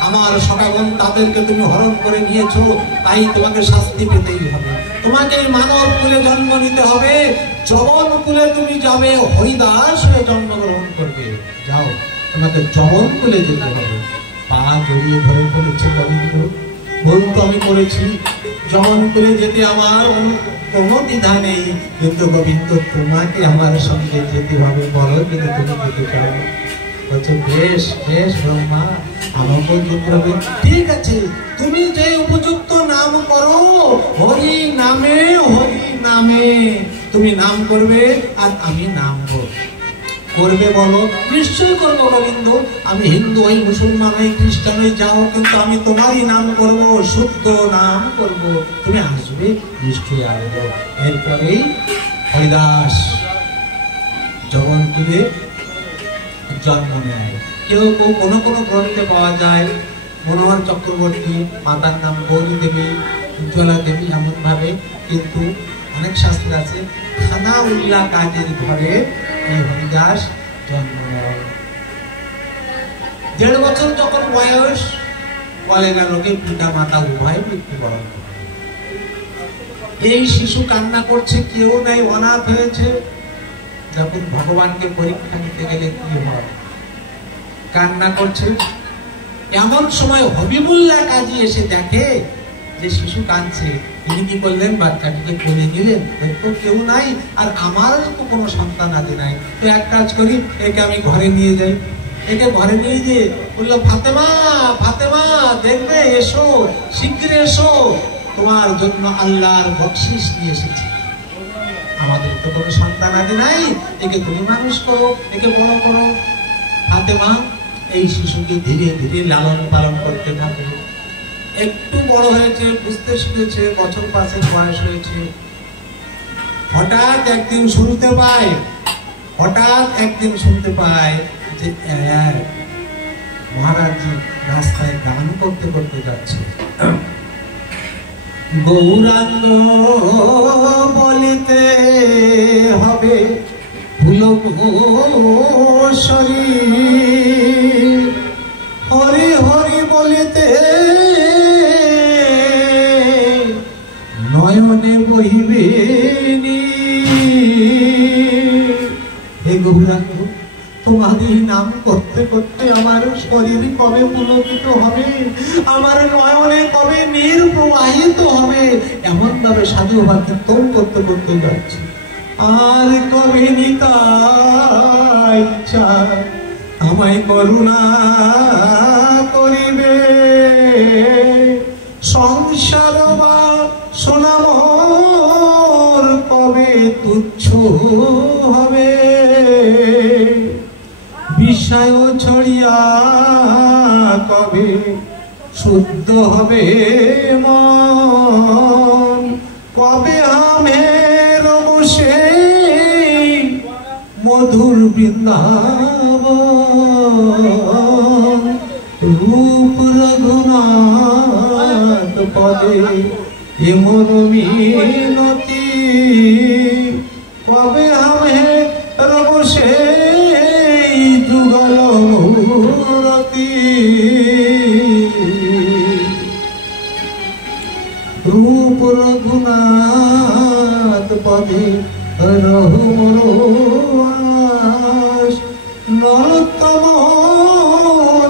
আমার সখাগণ, তাদেরকে তুমি হরণ করে নিয়েছো, তাই তোমাকে শাস্তি পেতেই হবে। তোমাকে মানব কুলে জন্ম নিতে হবে, যবন কুলে তুমি যাবে, হরিদাস হয়ে জন্মগ্রহণ করবে। যাও, তোমাকে যবন কুলে যেতে হবে। পা জড়িয়ে ধরে বলেছে গোবিন্দ, ভুল তো আমি করেছি, যবন কুলে যেতে আমার কোনো দ্বিধা নেই, কিন্তু গোবিন্দ তোমাকে আমার সঙ্গে যেতে হবে, বলো যদি তুমি যেতে চাও। বলছে, বেশ বেশ ব্রহ্মা, আমাকে যেতে হবে। ঠিক আছে, তুমি যে উপযুক্ত নাম করো, হরি নামে হরি নামে তুমি নাম করবে, আর আমি নাম করবে বলো। নিশ্চয় করবো গোবিন্দ, আমি হিন্দু হই, মুসলমান হই, খ্রিস্টান হই, যাও, কিন্তু আমি তোমারই নাম করব, শুদ্ধ নাম করব। তুমি আসবে, নিশ্চয়ই আসবো। এরপরেই হরিদাস জগন্নাথে জন্ম নেয়। কেউ কেউ কোনো কোনো গ্রন্থে পাওয়া যায় মনোহর চক্রবর্তী, মাতার নাম গৌরী দেবী, উজ্জ্বলা দেবী, এমন ভাবে। কিন্তু অনেক শাস্ত্র আছে খানাউল্লাহ কাজীর ঘরে এই হরিদাস জন্ম নেয়। 1.5 বছর যখন বয়স, কলেরা রোগে পিতা মাতা উভয় মৃত্যুবরণ করে। এই শিশু কান্না করছে, কেউ নাই, অনাথ হয়েছে। যখন ভগবানকে পরীক্ষা নিতে গেলে কি হয়, কান্না করছে। এমন সময় হবিবুল্লাহ কাজী এসে দেখে যে শিশু কাঁদছে। তিনি কি করলেন, বাচ্চাটিকে কোলে নিলেন। দেখো কেউ নাই, আর আমার তো কোনো সন্তান আদি নাই, তো এক কাজ করি, একে আমি ঘরে নিয়ে যাই। একে ঘরে নিয়ে গিয়ে বললো, ফাতেমা ফাতেমা, দেখবে, এসো, শীঘ্র এসো, তোমার জন্য আল্লাহর বকশিশ নিয়ে এসেছি। আমাদের তো কোনো সন্তান আদি নাই, একে তুমি মানুষ করো, একে বড় করো। ফাতেমা এই শিশুকে ধীরে ধীরে লালন পালন করতে থাকে। একটু বড় হয়েছে, বুঝতে শিখেছে, বছর 5 বয়স হয়েছে। হঠাৎ একদিন শুনতে পায় যে মহারাজজি রাস্তায় গান করতে করতে যাচ্ছে। গৌরাঙ্গ বলিতে হবে শরীর, হরি হরি বলিতে নয়নে বহিবে। হে গৌরাঙ্গ, তোমারই নাম করতে করতে আমার শরীর কবে পুলকিত হবে, আমার নয়নে কবে নীর প্রবাহিত হবে, এমন ভাবে সাধু কীর্তন করতে করতে যাচ্ছে। আর কবে নিতাই ইচ্ছা আমায় করুণা করিবে, সংসার বা সোনামোর কবে তুচ্ছ হবে, বিষয় ছড়িয়া কবে শুদ্ধ হবে মন, কবে আমের বসে মধুর বৃন্দাবন, রূপ রঘুনাথ পদে এমন মিনতি, কবে আমের বসে যুগল মূরতি, রূপ রঘুনাথ পদে রহুমরাস, নরোত্তম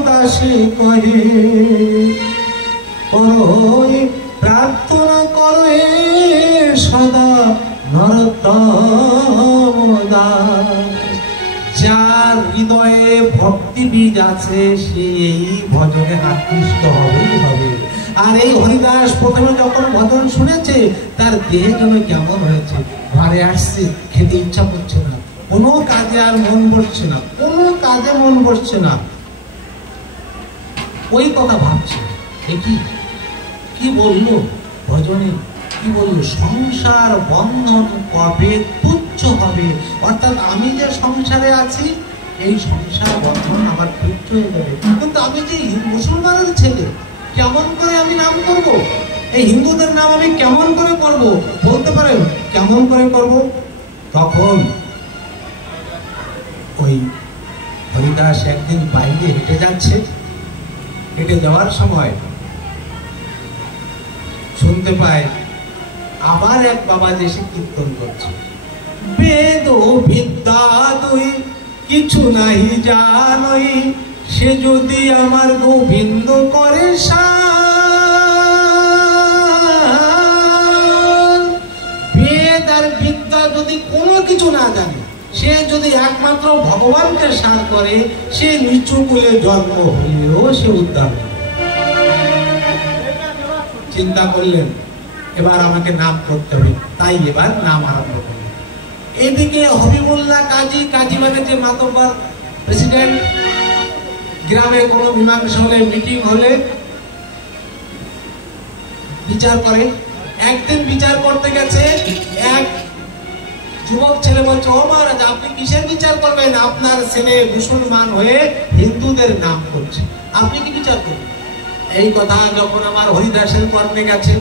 দাসে কহে ওই প্রার্থনা করে সদা নরোত্তম দাস। যার হৃদয়ে ভক্তি বীজ আছে সে এই ভজনে আকৃষ্ট হবেই হবে। আর এই হরিদাস প্রথমে যখন ভজন শুনেছে তার দেহে যেন কেমন হয়েছে, ঘরে আসছে, খেতে ইচ্ছা করছে না, কোনো কাজে আর মন বসছে না, কোনো কাজে মন বসছে না, ওই কথা ভাবছে। কি বললো ভজনে, কি বললো, সংসার বন্ধন কবে তুচ্ছ হবে, অর্থাৎ আমি যে সংসারে আছি এই সংসার বন্ধন আমার বিচ্ছ হয়ে যাবে। কিন্তু আমি যে মুসলমানের ছেলে, কেমন করে আমি নাম করব? এই হিন্দুদের নাম আমি কেমন করে করব? বলতে পারেন কেমন করে করব? তখন ওই হরিদাস একদিন বাইরে হেঁটে যাচ্ছে, হেঁটে যাওয়ার সময় শুনতে পায় আবার এক বাবা যে সে কীর্তন করছে, বেদ বিদ্যা তুই কিছু নাই জানই, সে যদি আমার গোবিন্দ করে বেদ আর বিদ্যা যদি কোনো কিছু না জানে, সে যদি একমাত্র ভগবানকে সার করে, সে নিচু কুলে জন্ম হলেও সে উদ্ধার হবে। চিন্তা করলেন এবার আমাকে নাম করতে হবে, তাই এবার নাম আরম্ভ করলেন। এদিকে হবিবুল্লাহ কাজী, কাজী মানে যে মাতব্বর প্রেসিডেন্ট, গ্রামে কোনো মীমাংসা হলে, মিটিং হলে বিচার করে। একদিন বিচার করতে গেছে, এক যুবক ছেলে বলছে, ও মহারাজ আপনি কিসের বিচার করবেন? আপনার ছেলে মুসলমান হয়ে হিন্দুদের নাম করছে, আপনি কি বিচার করবেন? এই কথা যখন আমার হরিদাসের কর্ণে গেছে,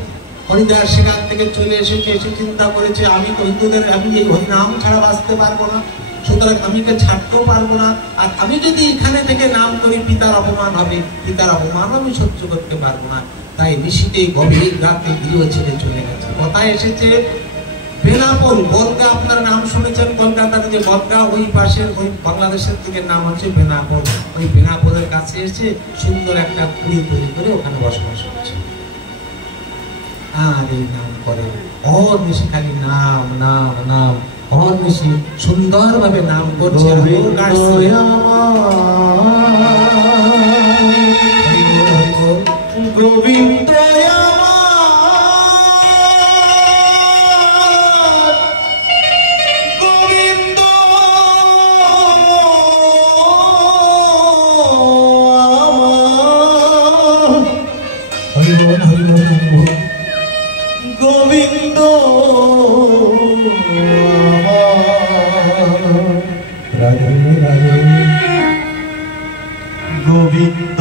হরিদাস সেখান থেকে চলে এসেছে, এসে চিন্তা করেছে আমি তো হিন্দুদের, আমি এই হরিনাম ছাড়া বাঁচতে পারবো না, সুতরাং আমি কে ছাড়তেও পারবো না। আর আমি যদি এখানে থেকে নাম করি পিতার অপমান হবে, পিতার অপমান আমি সহ্য করতে পারবো না। তাই নিশীতে গভীর রাতে গৃহ ছেড়ে চলে গেছে। কথায় এসেছে বেনাপোল, বনগাঁ, আপনার নাম শুনেছেন কলকাতার যে বনগাঁ, ওই পাশের ওই বাংলাদেশের দিকে নাম হচ্ছে বেনাপোল। ওই বেনাপোলের কাছে এসে সুন্দর একটা কুড়ি তৈরি করে ওখানে বসবাস করছে। আর এই নাম করে অহর্নিশি, খালি নাম নাম নাম, অহর্নিশি সুন্দর ভাবে নাম করছে। গোবিন্দ গোবিন্দ রাধে রাধে গোবিন্দ